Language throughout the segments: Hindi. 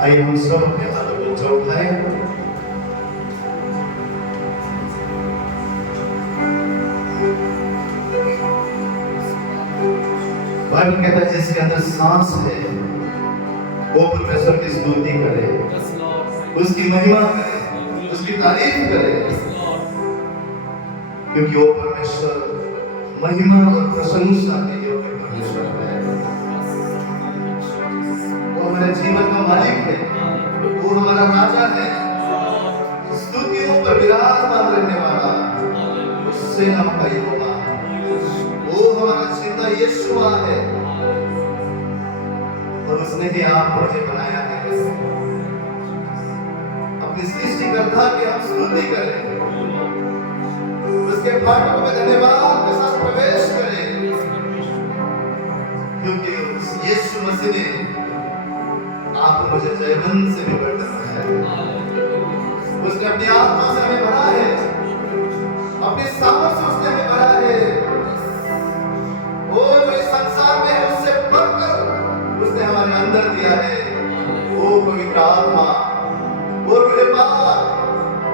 आइए हम सब अपने हाथों को ऊंचा उठाएं। बाइबल कहता है जिसके अंदर सांस है वो परमेश्वर की स्तुति करे, उसकी महिमा करे, उसकी तारीफ करे, क्योंकि वो परमेश्वर महिमा और प्रशंसा के योग्य परमेश्वर है। वो हमारे जीवन का मालिक है, वो हमारा राजा है, स्तुतियों पर विराजमान रहने वाला, उससे हम का यहोवा, वो हमारा जीता यीशुआ है और उसने ही आपको मुझे बनाया है। अपनी सृष्टिकर्ता की हम स्तुति करें, उसके फाटकों में धन्यवाद के साथ प्रवेश करें, क्योंकि यीशु मसीह ने आप मुझे जयवंत से भी बढ़कर बनाया। उसने अपनी आत्मा से हमें भरा है, अपनी सामर्थ से उसने हमें भरा है। वो जो इस संसार में है उससे बढ़कर उसने हमारे अंदर दिया है। वो पवित्र आत्मा, वो रूह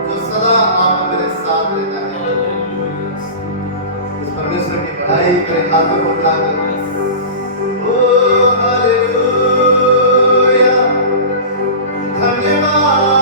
जो सदा आप मेरे साथ रहता है। उस परमेश्वर की बड़ाई करें हाथों को उठाकर। ओ हालेलुया, धन्यवाद।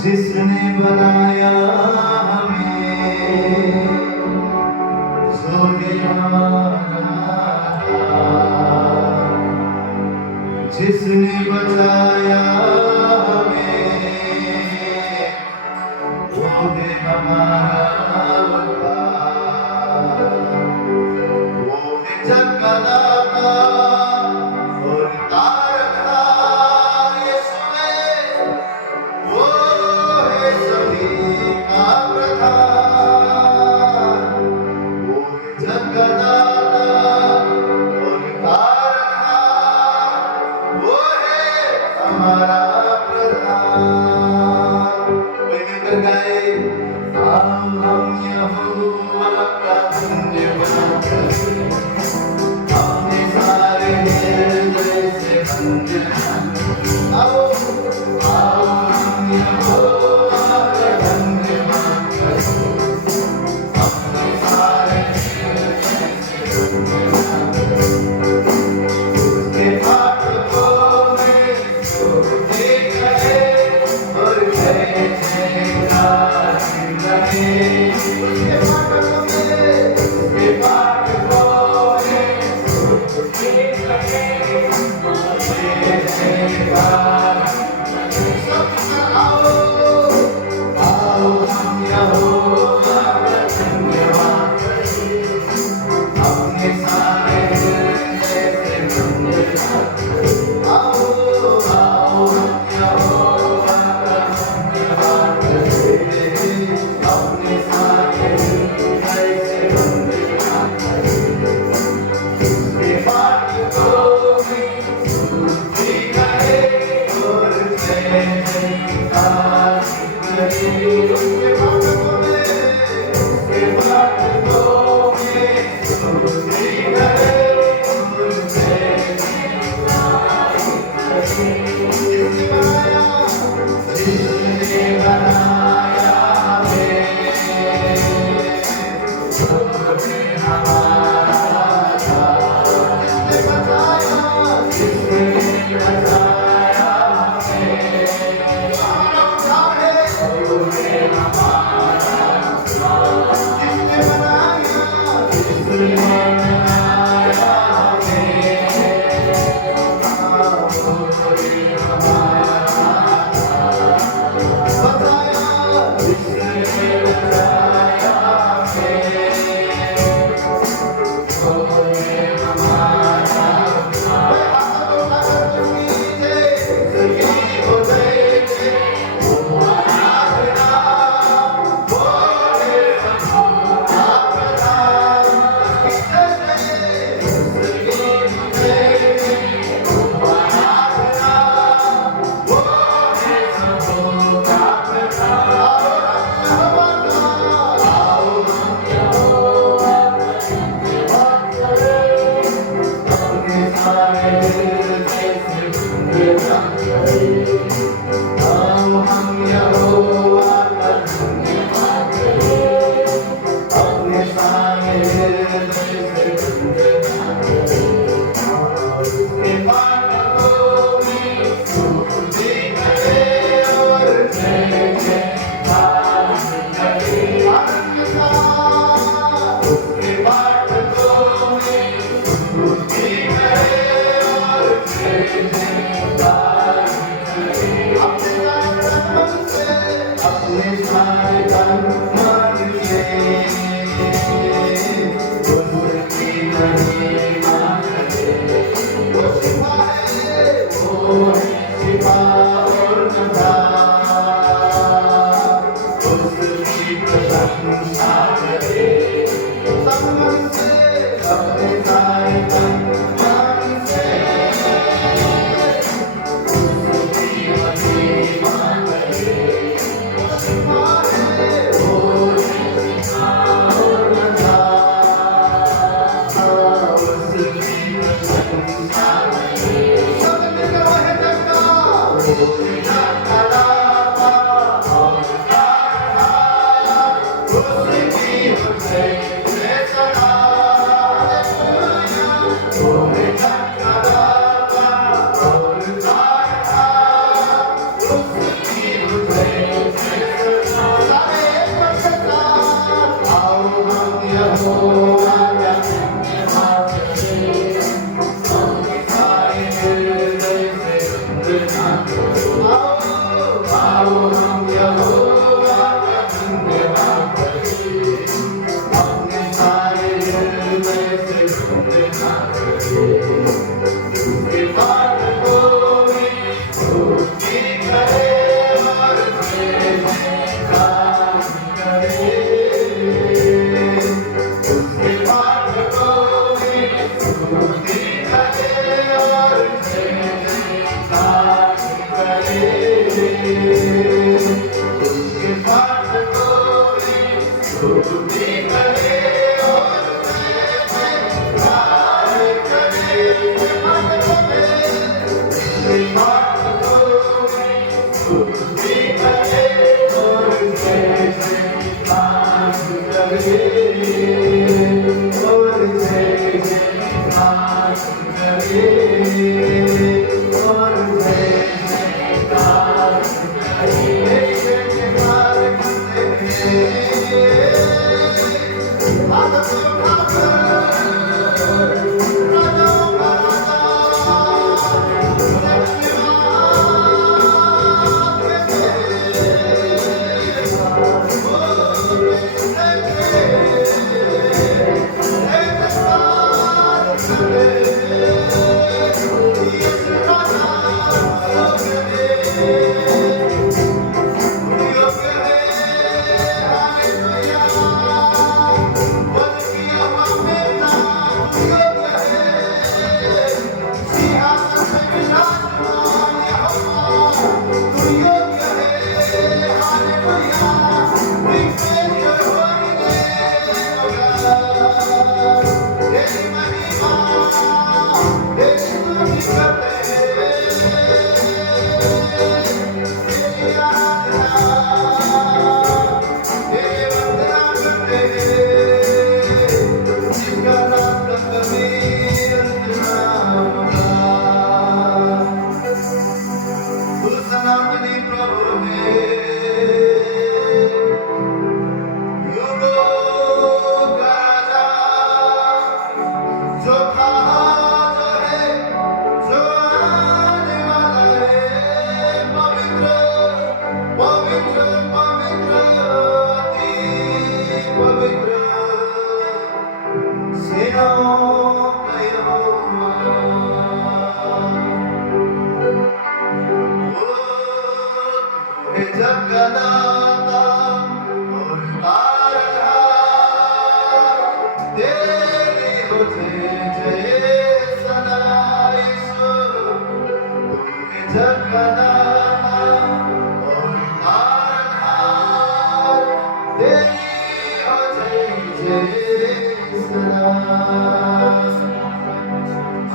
जिसने बनाया हमें जो जिसने बचाया हमें वो है हमारा वो है जग का दाता और तारकदार यीशु है, वो है सभी का प्रधान, वो है जग का दाता और तारकदार, वो है Jai Jai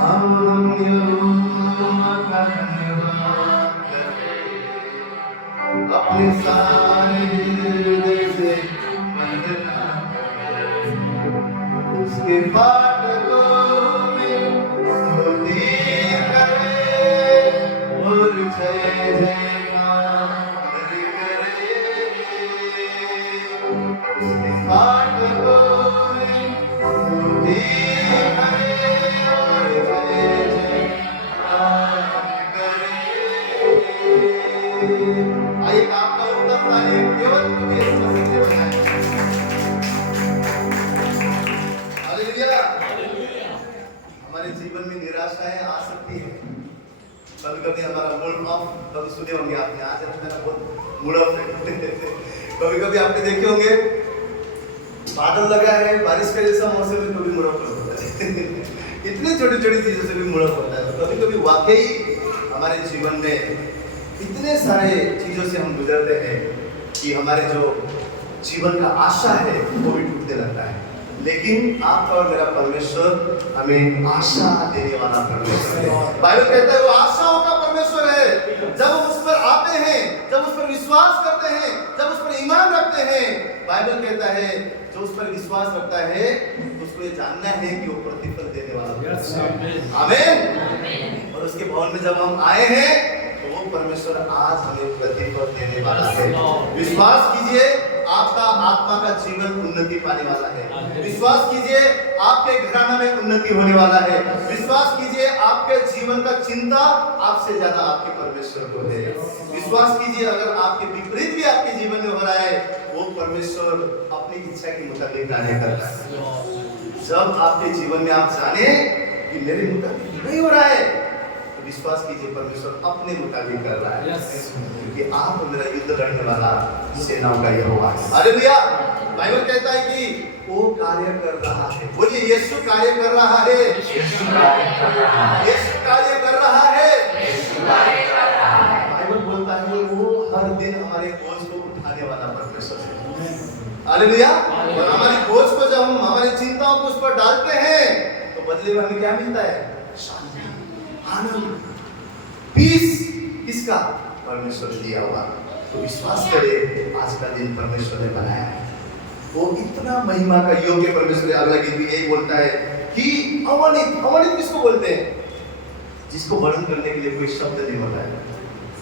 Salam. अपने सारे हृदय से वंदना उसके फाटकों में स्तुति करे और जय जयकार करे उसके फाटकों में स्तुति करे और जय जयकार करे। आइए आपका उत्तर ताली केवल यीशु मसीह के बजाय। हालेलुया। हमारे जीवन में निराशाएं आ सकती है, कभी कभी हमारा मूड ऑफ, कभी सुने होंगे आपने, आज मेरा बहुत मूड ऑफ है। कभी कभी आपने देखे होंगे बादल लगा है, बारिश का जैसा मौसम है, कभी मूड ऑफ होता है। इतनी छोटी छोटी चीजों से भी मूड ऑफ होता है। कभी कभी वाकई हमारे जीवन में इतने सारे चीजों से हम गुजरते हैं कि हमारे जो जीवन का आशा है वो भी टूटने लगता है। लेकिन आपका और मेरा परमेश्वर हमें आशा देने वाला परमेश्वर है। बाइबल कहता है वो आशाओं का परमेश्वर है। जब हम उस पर आते हैं, जब उस पर विश्वास करते हैं, जब उस पर ईमान रखते हैं, बाइबल कहता है जो उस पर विश्वास रखता है उसको ये जानना है कि वो प्रतिफल देने वाला परमेश्वर है। आमीन। और उसके भवन में जब हम आए हैं तो वो परमेश्वर आज हमें प्रतिफल देने वाला है। विश्वास कीजिए, आपका आत्मा का जीवन उन्नति पाने वाला है। विश्वास कीजिए, आपके घराना में उन्नति होने वाला है। विश्वास कीजिए, आपके जीवन का चिंता आपसे ज्यादा आपके परमेश्वर को है। विश्वास कीजिए, अगर आपके विपरीत भी आपके जीवन में हो रहा है, वो परमेश्वर अपनी इच्छा के मुताबिक कार्य करता है। जब आपके जीवन में आप जाने कि मेरे मुताबिक नहीं हो रहा है, विश्वास कीजिए परमेश्वर अपने मुताबिक कर रहा है। क्योंकि आप मेरा युद्ध लड़ने वाला सेनाओं का यहोवा है। हालेलुया। बाइबल कहता है कि वो कार्य कर रहा है। बोलिए यीशु कार्य कर रहा है। यीशु कार्य कर रहा है। बाइबल बोलता है वो हर दिन हमारे बोझ को उठाने वाला परमेश्वर है। हालेलुया। और हमारी बोझ को जब हम हमारी चिंताओं को उस पर डालते हैं तो बदले में हमें क्या मिलता है? शांति, आनंद, पीस। किसका? परमेश्वर दिया हुआ। तो विश्वास करें, आज का दिन परमेश्वर ने बनाया है। वो इतना महिमा का योग्य परमेश्वर। अगला गीत भी यही बोलता है कि अवर्णित। अवर्णित किसको बोलते हैं? जिसको वर्णन करने के लिए कोई शब्द नहीं होता है।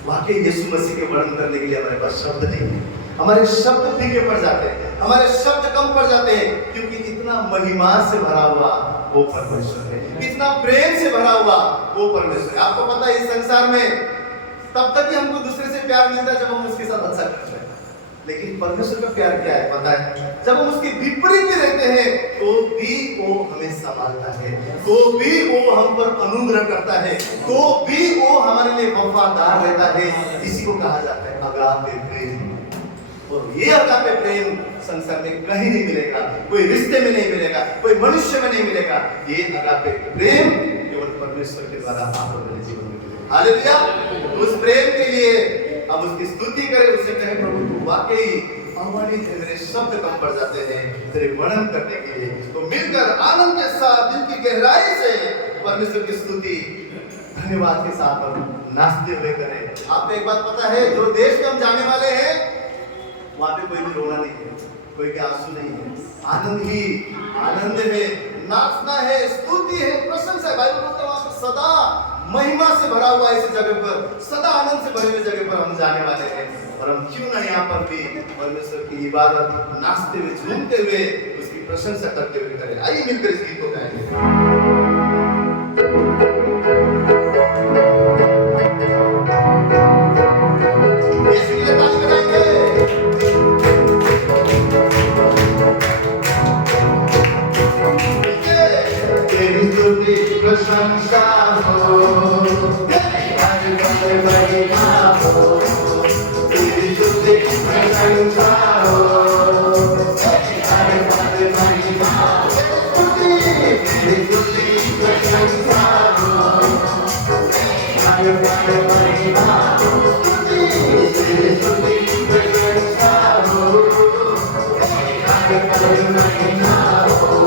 वाकई यीशु मसीह के वर्णन करने के लिए हमारे पास शब्द नहीं है। हमारे शब्द फीके पड़ जाते हैं, हमारे शब्द कम पड़ जाते हैं, क्योंकि इतना महिमा से भरा हुआ वो परमेश्वर है, इतना प्रेम से भरा हुआ वो परमेश्वर है। आपको पता है इस संसार में तब तक ही हमको दूसरे से प्यार मिलता है जब हम उसके साथ अच्छा करते हैं। लेकिन परमेश्वर का प्यार क्या है पता है? जब हम उसके विपरीत भी रहते हैं तो भी वो हमें संभालता है, तो भी वो हम पर अनुग्रह करता है, तो भी वो हमारे लिए वफादार रहता है। इसी को कहा जाता है अगापे प्रेम। और ये अगापे प्रेम संसार में कहीं नहीं मिलेगा, कोई रिश्ते में नहीं मिलेगा, कोई मनुष्य में नहीं मिलेगा। ये अगापे प्रेम केवल परमेश्वर के द्वारा आप और मेरे जीवन में मिलेगा। हालेलुया। उस प्रेम के लिए हम उसकी स्तुति करें, उसे कहें प्रभु तू वाकई अवर्णित है, मेरे शब्द कम पड़ जाते हैं तेरे वर्णन करने के लिए। तो मिलकर आनंद के साथ दिल की गहराई से परमेश्वर की स्तुति धन्यवाद के साथ हम नाचते हुए करें। आपको एक बात पता है, जो देश में हम जाने वाले हैं वहां पे कोई भी रोना नहीं है, कोई भी आंसू नहीं है, आनंद ही आनंद है, नाचना है, स्तुति है, प्रशंसा है। बाइबल बोलता है वहां पर सदा महिमा से भरा हुआ इस जगह पर, सदा आनंद से भरे हुए जगह पर हम जाने वाले हैं। और हम क्यों ना यहाँ पर भी परमेश्वर की इबादत नाचते हुए, झूमते हुए, उसकी प्रशंसा करते हुए करें। आइए मिलकर इस गीत को गाएंगे। प्रशंसा हो, महिमा हो, तेरी स्तुति प्रशंसा हो, महिमा हो, तेरी स्तुति प्रशंसा हो, महिमा हो, तेरी स्तुति प्रशंसा हो, महिमा हो।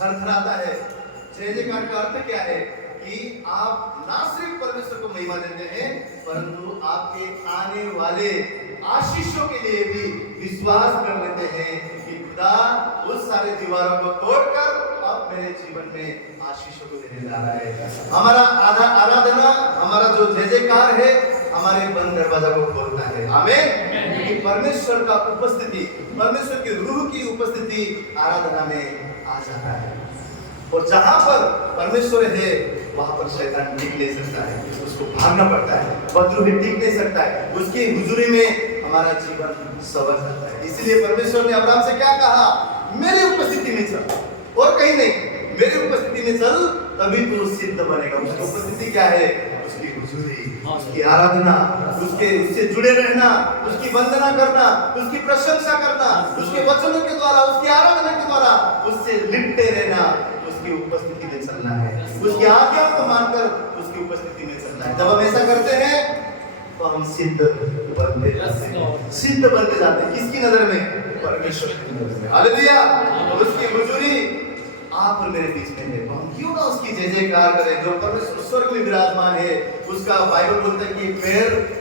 थरथराता है। जय जयकार का अर्थ क्या है कि आप ना सिर्फ परमेश्वर को महिमा देते हैं परंतु आपके आने वाले आशीषों के लिए भी विश्वास कर लेते हैं कि खुदा उस सारे दीवारों को तोड़कर अब मेरे जीवन में आशीषों को देने जा रहा है। हमारा आराधना, हमारा जो जय जयकार है हमारे बंद दरवाजा को खोलता है। आमीन। क्योंकि परमेश्वर का उपस्थिति, परमेश्वर की रूह की उपस्थिति आराधना में आ जाता है और जहां पर परमेश्वर है वहां पर शैतान टिक नहीं सकता है, उसको भागना पड़ता है। बदरूही टिक नहीं सकता है, उसकी हुजूरी में हमारा जीवन सवर जाता है। इसलिए परमेश्वर ने अब्राहम से क्या कहा? मेरी उपस्थिति में चल और कहीं नहीं, मेरी उपस्थिति में चल तभी तू सिद्ध बनेगा। उसकी उपस्थिति क्या है? उसकी हुजूरी, उसकी आराधना, उससे जुड़े रहना, उसकी वंदना करना, उसकी प्रशंसा करना, उसके वचनों के द्वारा, उसकी आराधना के द्वारा उससे लिपटे रहना, उसकी उपस्थिति में चलना है, उसकी आज्ञा को मानकर उसकी उपस्थिति में चलना है। जब हम ऐसा करते हैं तो हम सिद्ध बनते जाते हैं। सिद्ध बनते जाते हैं किसकी नजर में? परमेश्वर की नजर में। हालेलुया। उसकी हुजूरी आप और मेरे बीच में है, तो हम क्यों ना उसकी जय जयकार करें। जो परमेश्वर स्वर्ग में विराजमान है उसका बाइबल बोलता है कि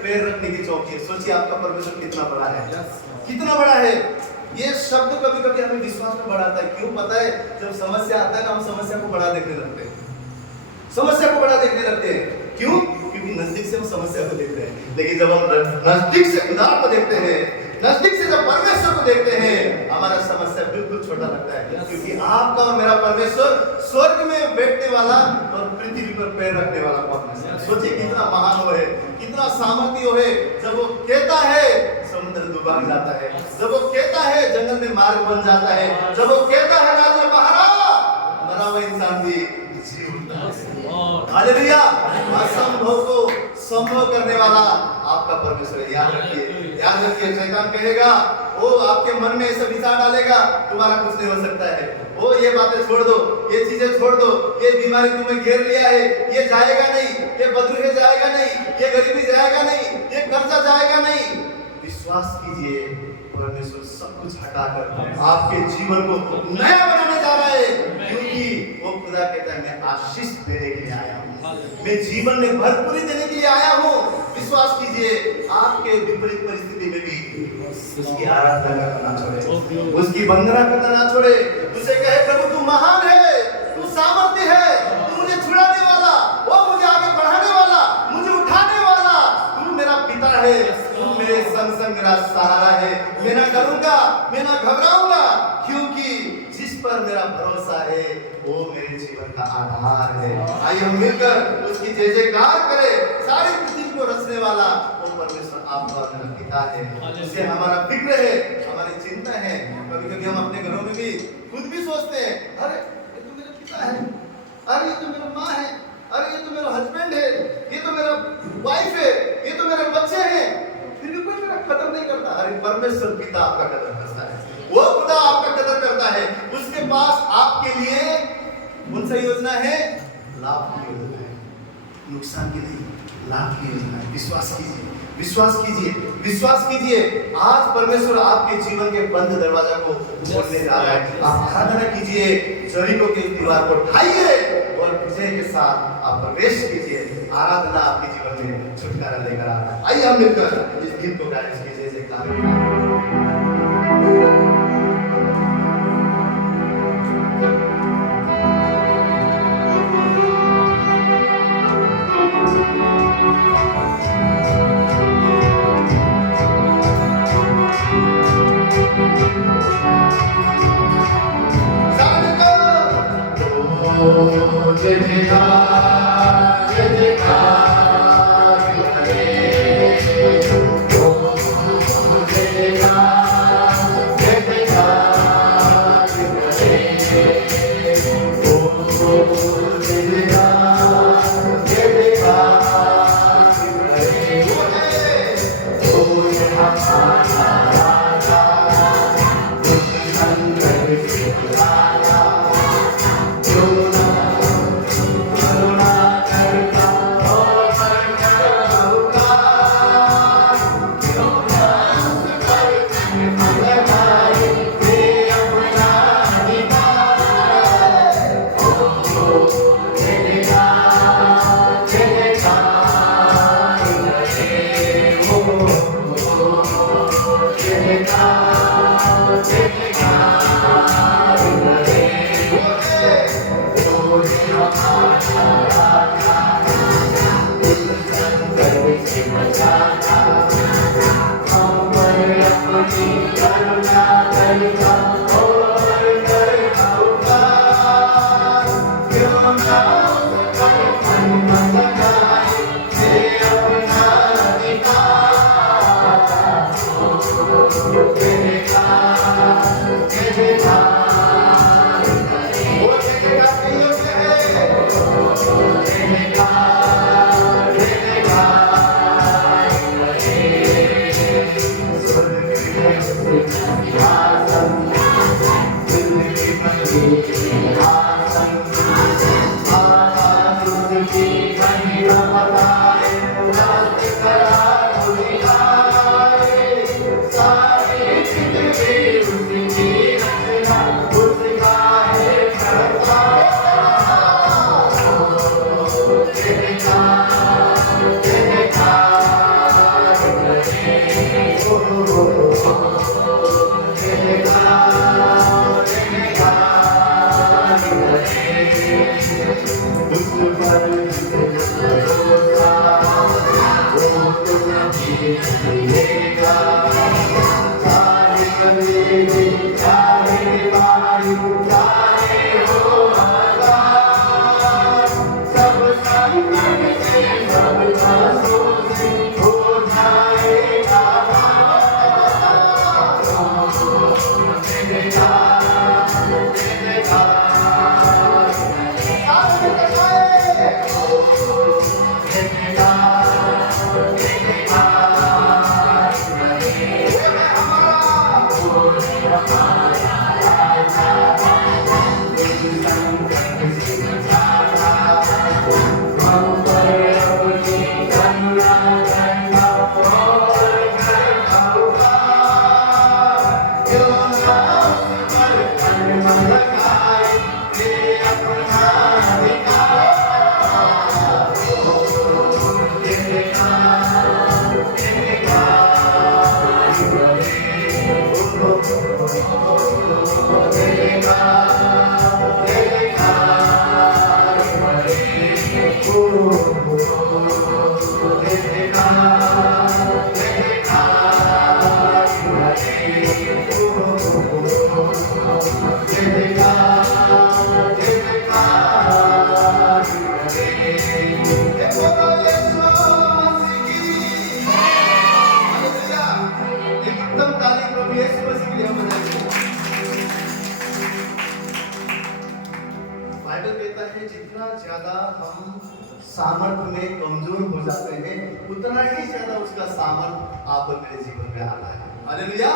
पैर रखने की चौकी है। सोचिए आपका परमेश्वर कितना बड़ा है, कितना बड़ा है। ये शब्द कभी कभी हमें विश्वास में बढ़ाता है। क्यों? पता है, जब समस्या आता है ना हम समस्या को बड़ा देखने लगते हैं, समस्या को बड़ा देखने लगते हैं। क्यों? क्योंकि नजदीक से हम समस्या को देखते हैं, लेकिन जब हम नजदीक से खुदा को देखते हैं, नजदीक से जब परमेश्वर को देखते हैं, हमारा समस्या बिल्कुल छोटा लगता है। क्योंकि आपका और मेरा परमेश्वर स्वर्ग में बैठने वाला और पृथ्वी पर पैर रखने वाला परमेश्वर। सोचिए कितना महान वो है, कितना सामर्थ्य वो है। जब वो कहता है समुद्र डूबा जाता है, जब वो कहता है जंगल में मार्ग बन जाता है, जब वो कहता है राजा बहारा, मरा हुआ इंसान भी जी उठता है। हालेलुया। असंभव को संभव करने वाला आपका परमेश्वर है। याद रखिए, याद रखिए। शैतान कहेगा, वो आपके मन में ऐसा विचार डालेगा, तुम्हारा कुछ नहीं हो सकता है, वो ये बातें छोड़ दो, ये चीजें छोड़ दो, ये बीमारी तुम्हें घेर लिया है, ये जाएगा नहीं, ये बदरूहे जाएगा नहीं, ये गरीबी जाएगा नहीं, ये कर्जा जाएगा नहीं। विश्वास कीजिए, परमेश्वर सब कुछ हटाकर आपके जीवन को नया बनाने जा रहा है, क्योंकि वो खुदा कहता है मैं आशीष देने के लिए आया हूँ, मैं जीवन में भरपूरी देने के लिए आया हूँ। विश्वास कीजिए, आपके विपरीत परिस्थिति में भी उसकी आराधना करना छोड़े, उसकी वंदना करना ना छोड़े। उसे कहे प्रभु तू महान है, तू सामर्थ्य है, तू मुझे छुड़ाने वाला, वो मुझे आगे बढ़ाने वाला, मुझे उठाने वाला, तू मेरा पिता है, तू मेरे संग संग मेरा सहारा है। मैं ना डरूंगा, मैं ना घबराऊंगा, क्योंकि जिस पर मेरा भरोसा है वो मेरे जीवन का आधार है। आइए हम मिलकर उसकी जय जयकार करें। सारी पृथ्वी को रचने वाला वो परमेश्वर आपका मेरा पिता है, उसे हमारा फिक्र है, हमारी चिंता है। कभी कभी हम अपने घरों में भी खुद भी सोचते हैं, अरे ये तो मेरा पिता है, अरे ये तो मेरा माँ है, अरे ये तो मेरा हस्बैंड है, ये तो मेरा वाइफ है, ये तो मेरे बच्चे हैं, फिर भी कोई मेरा कदर नहीं करता। अरे परमेश्वर पिता आपका कदर करता है, वो खुदा आपका कदर करता है। उसके पास आपके लिए कौन सा योजना है? लाभ की योजना है, नुकसान की नहीं, लाभ की योजना है। विश्वास कीजिए, विश्वास कीजिए, विश्वास कीजिए। आज परमेश्वर आपके जीवन के बंद दरवाजा को खोलने जा रहा है। आप आराधना कीजिए, जरीको की दीवार को उठाइए और विजय के साथ आप प्रवेश कीजिए। आराधना आपके जीवन में छुटकारा लेकर आ रहा है। आइए हम मिलकर इस गीत को गाएं, इसकी जय जयकार। जय जयकार, जय जयकार करे, ओ जय जयकार, जय जयकार करे, ओ जय जयकार, जय जयकार करे, ओ ये हमारा राजा, संकर सिखलाया, Thank you. बाइबल कहता है जितना ज्यादा हम सामर्थ में कमजोर हो जाते हैं उतना ही ज्यादा उसका सामर्थ आप और मेरे जीवन में आता है। हालेलुया।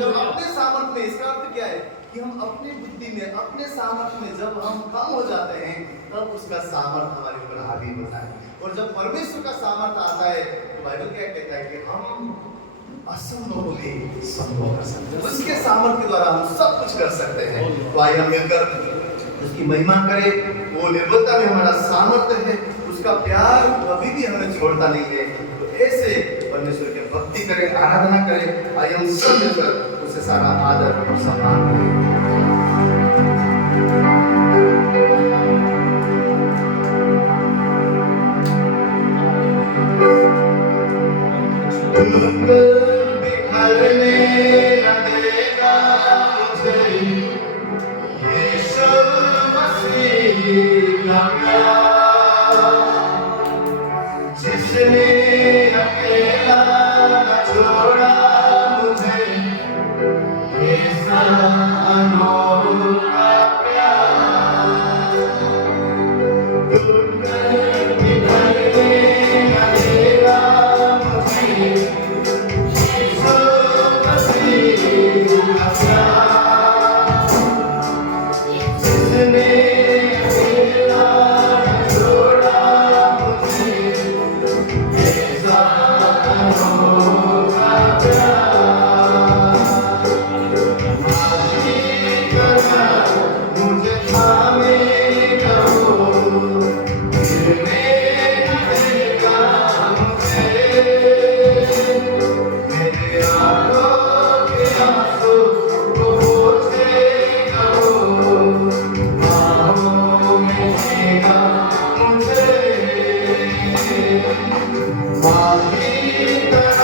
जब अपने सामर्थ में, इसका अर्थ क्या है कि हम अपनी बुद्धि में, अपने सामर्थ में जब हम कम हो जाते हैं तब उसका सामर्थ हमारे ऊपर हावी होता है। और जब परमेश्वर का सामर्थ आता है तो बाइबल क्या कहता है कि हम असंभव को भी संभव कर सकते हैं। उसके सामर्थ के द्वारा हम सब कुछ कर सकते हैं। तो आइए हम मिलकर उसकी महिमा करें। वो निर्बलता में हमारा सामर्थ्य है, उसका प्यार कभी भी हमें छोड़ता नहीं है। तो ऐसे परमेश्वर की भक्ति करें, आराधना करें। आइए हम सब मिलकर उसे सारा आदर और सम्मान करें। बिखरने न देगा मुझे यीशु मसीह का प्यार, जिसने अकेला न छोड़ा मुझे, ऐसा अनोखा प्यार। टूटकर बिखरने न देगा मुझे यीशु मसीह का प्यार, जिसने अकेला न छोड़ा मुझे, ऐसा अनोखा प्यार। माही करना मुझे थामेगा वो, गिरने न देगा मुझे, मेरे आंखों के आंसू को पोंछेगा वो, बाहों में लेगा मुझे। माही तरह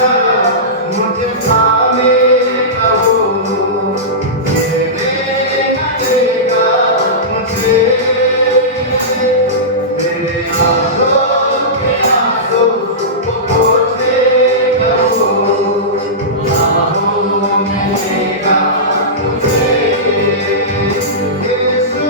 मुझे थामेगा वो, गिरने न देगा मुझे, मेरे आंखों के आंसू को पोंछेगा वो, बाहों में लेगा मुझे। यीशु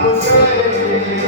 मुझे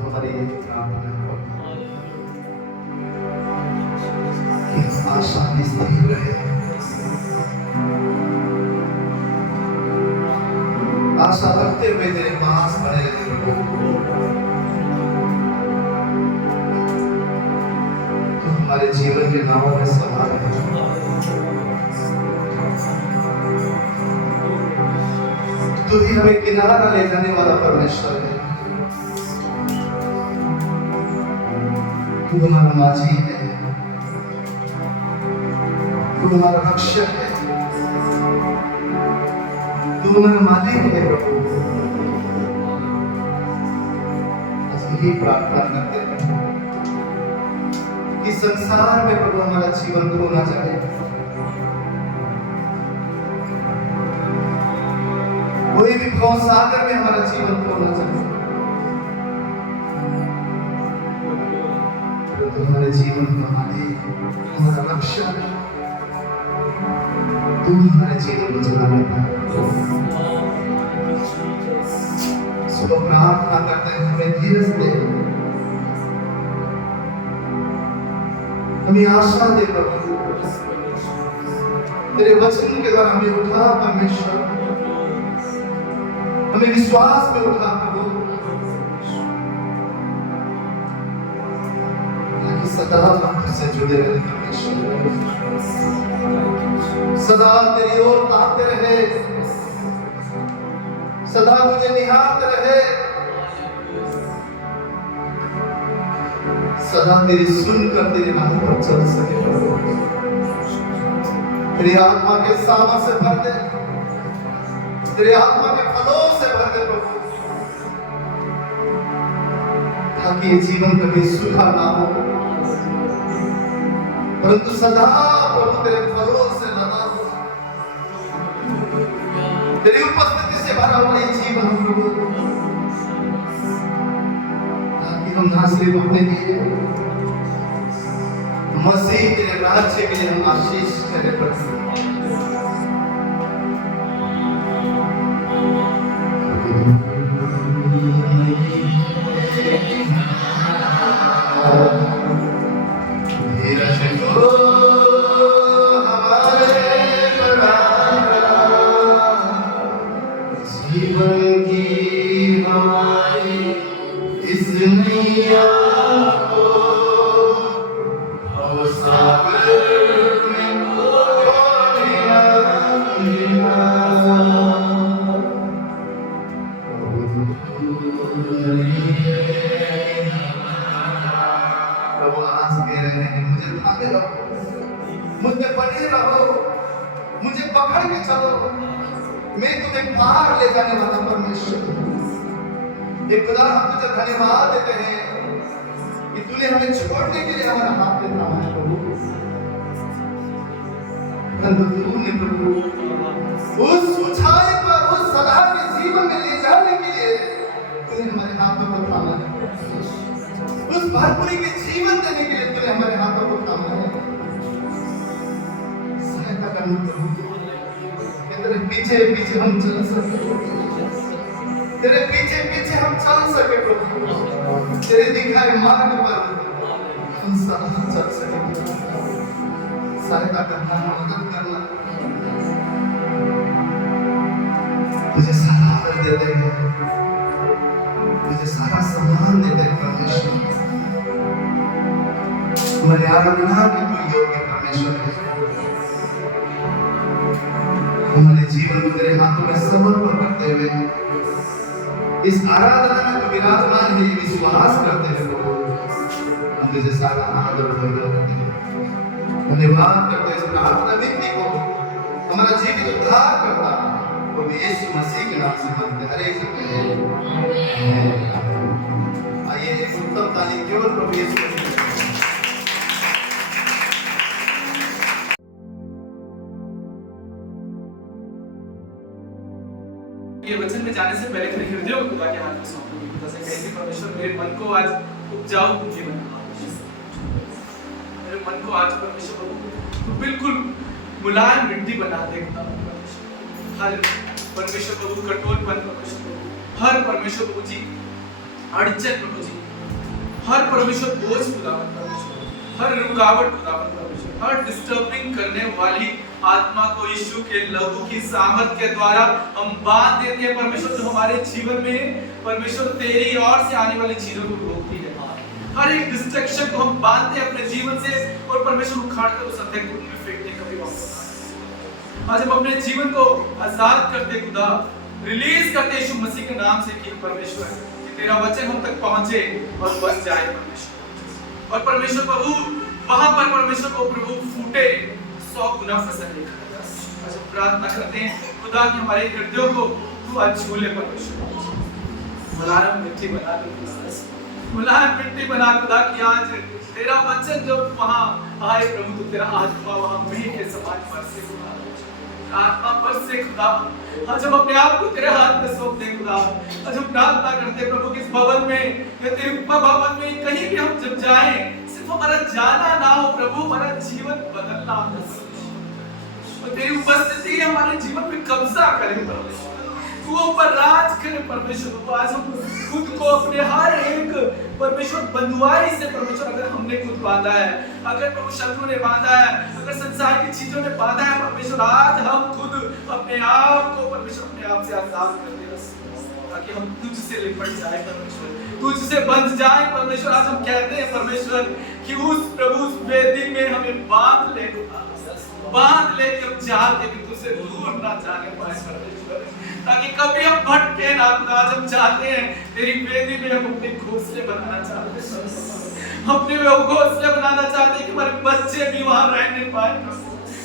हमारी ये प्रार्थना है कि आशा में स्थिर रहे, आशा रखते हुए तेरे पास बने रहे प्रभु। तो हमारे जीवन के नावों में सवार है, तू ही हमें किनारा ले जाने वाला परमेश्वर है। तू हमारा माझी है, तू हमारा रक्षक है, तू हमारा मालिक है प्रभु। यही प्रार्थना करते हैं कि संसार में प्रभु हमारा जीवन खो ना जाए, कोई भी भव सागर में हमारा जीवन खो ना जाए। तो हमारे जीवन का मालिक, हमारा रक्षक, तू हमारे जीवन को चलाने का। सुबह प्रार्थना करते हैं, हमें धीरज दे, हमें आशा दे प्रभु। तेरे वचन के द्वारा हमें उठा परमेश्वर, हमें विश्वास में उठा प्रभु, ताकि सदा हम तुझसे जुड़े रहे परमेश्वर, सदा तेरी ओर ताकते रहे, सदा तुझे निहारते रहे, सदा तेरी सुनकर तेरे राह पर चल सके प्रभु। तेरी आत्मा के सामर्थ से भर दे, तेरे आत्मा के फलों से भर दे प्रभु, ताकि ये जीवन कभी सूखा ना हो, परंतु सदा प्रभु तेरे फलों से लदा हो। तेरी उपस्थिति से भरा हुआ ये जीवन प्रभु, ताकि हम ना सिर्फ अपने लिए, मसीह तेरे राज्य के लिए हम आशीष करें प्रभु। जीवन की हमारी इस नैया को सागर में खोलिया प्रभु। आज कह रहे हैं, मुझे थामे रहो, मुझ में बने रहो, मुझे पकड़ के चलो, मैं तुम्हें पार ले जाने वाला परमेश्वर। एक खुदा हम तुझे धन्यवाद देते हैं कि तूने हमें छोड़ने के लिए हमारा हाथ में थामा है प्रभु। तूने प्रभु उस ऊंचाई पर, उस सदा के जीवन में ले जाने के लिए तूने हमारे हाथों को थामा है। उस भरपूरी के जीवन देने के लिए तूने हमारे हाथों को थामा है। सहायता करना प्रभु, तेरे पीछे पीछे हम चल सके, तेरे पीछे पीछे हम चल सके प्रभु। तेरे दिखाए मार्ग पर हम सदा चल सके। सहायता करना, मदद करना, तुझे सारा आदर देते हैं, तुझे सारा सम्मान देते हैं परमेश्वर। तुम्हारी आराधना की तू योग्य परमेश्वर है। हमारे जीवन को तेरे हाथों में समर्पण करते हुए इस आराधना में तो विराजमान है, विश्वास करते हैं प्रभु। हम तुझे सारा आदर करते हैं, धन्यवाद करते हैं इस प्रार्थना विनती को हमारा जीवित उद्धार करता प्रभु यीशु मसीह के नाम से मांगते हैं। हर एक से आइए एक उत्तम ताली केवल प्रभु यीशु मसीह। ये वचन में जाने से पहले अपने हृदय को खुदा के हाथ में सौंपो। खुदा से कहें कि परमेश्वर मेरे मन को आज उपजाऊ बुद्धि बना, मेरे मन को आज परमेश्वर तो बिल्कुल मुलायम मिट्टी बना दे खुदा परमेश्वर। हर परमेश्वर प्रभु कठोरपन परमेश्वर प्रभु, हर परमेश्वर प्रभु जी अड़चन प्रभु जी हर परमेश्वर बोझ खुदावन परमेश्वर, हर रुकावट खुदावन परमेश्वर, हर डिस्टर्बिंग करने वाली आत्मा को यीशु के लहू की सामर्थ के द्वारा हम बांध देते हैं परमेश्वर, जो हमारे जीवन में परमेश्वर तेरी ओर से आने वाली चीजों को रोकती है। हर एक डिस्ट्रैक्शन को हम बांधते हैं अपने जीवन से और परमेश्वर उखाड़ कर उस अंधे कुंड में फेंकने कभी वापस। आज हम अपने जीवन को आजाद करते खुदा, रिलीज करते यीशु मसीह के नाम से कि परमेश्वर कि तेरा वचन हम तक पहुंचे और बस जाए परमेश्वर। और परमेश्वर प्रभु वहां पर परमेश्वर को प्रभु फूटे 100 गुना फसल लेकर। आज हम प्रार्थना करते हैं खुदा कि हमारे हृदयों को तू आज छू ले परमेश्वर, मुलायम मिट्टी बना दे, मुलायम मिट्टी बना खुदा कि आज तेरा वचन जब वहां आए प्रभु तो तेरा आत्मा वहां मेघ के समान बरसे खुदा, आत्मा बरसे खुदा। आज हम अपने आप को तेरे हाथ में सौंप दें खुदा। आज हम प्रार्थना करते प्रभु कि इस भवन में या तेरे भवन में कहीं भी हम जब जाएं, सिर्फ हमारा जाना ना हो प्रभु, हमारा जीवन बदलना हो और तेरी उपस्थिति हमारे जीवन में कब्जा करे परमेश्वर, तू ऊपर राज करे परमेश्वर। आज हम खुद को अपने हर एक परमेश्वर बंधुआई से परमेश्वर अगर हमने खुद बांधा है, अगर प्रभु शत्रु ने बांधा है, अगर संसार की चीजों ने बांधा है परमेश्वर, आज हम खुद अपने आप को परमेश्वर अपने आप से आजाद कर दे ताकि हम तुझसे लिपट जाए परमेश्वर, तुझसे बंध जाए परमेश्वर। आज हम कहते हैं परमेश्वर कि उस प्रभु उस वेदी में हमें बांध ले, बांध ले कि हम चाहते कि तुझसे दूर ना जाने पाए परमेश्वर, ताकि कभी हम भटके ना। आज हम चाहते हैं तेरी वेदी में हम अपने घोंसले बनाना चाहते हैं, अपने घोंसले बनाना चाहते हैं कि हमारे बच्चे भी वहां रहने पाए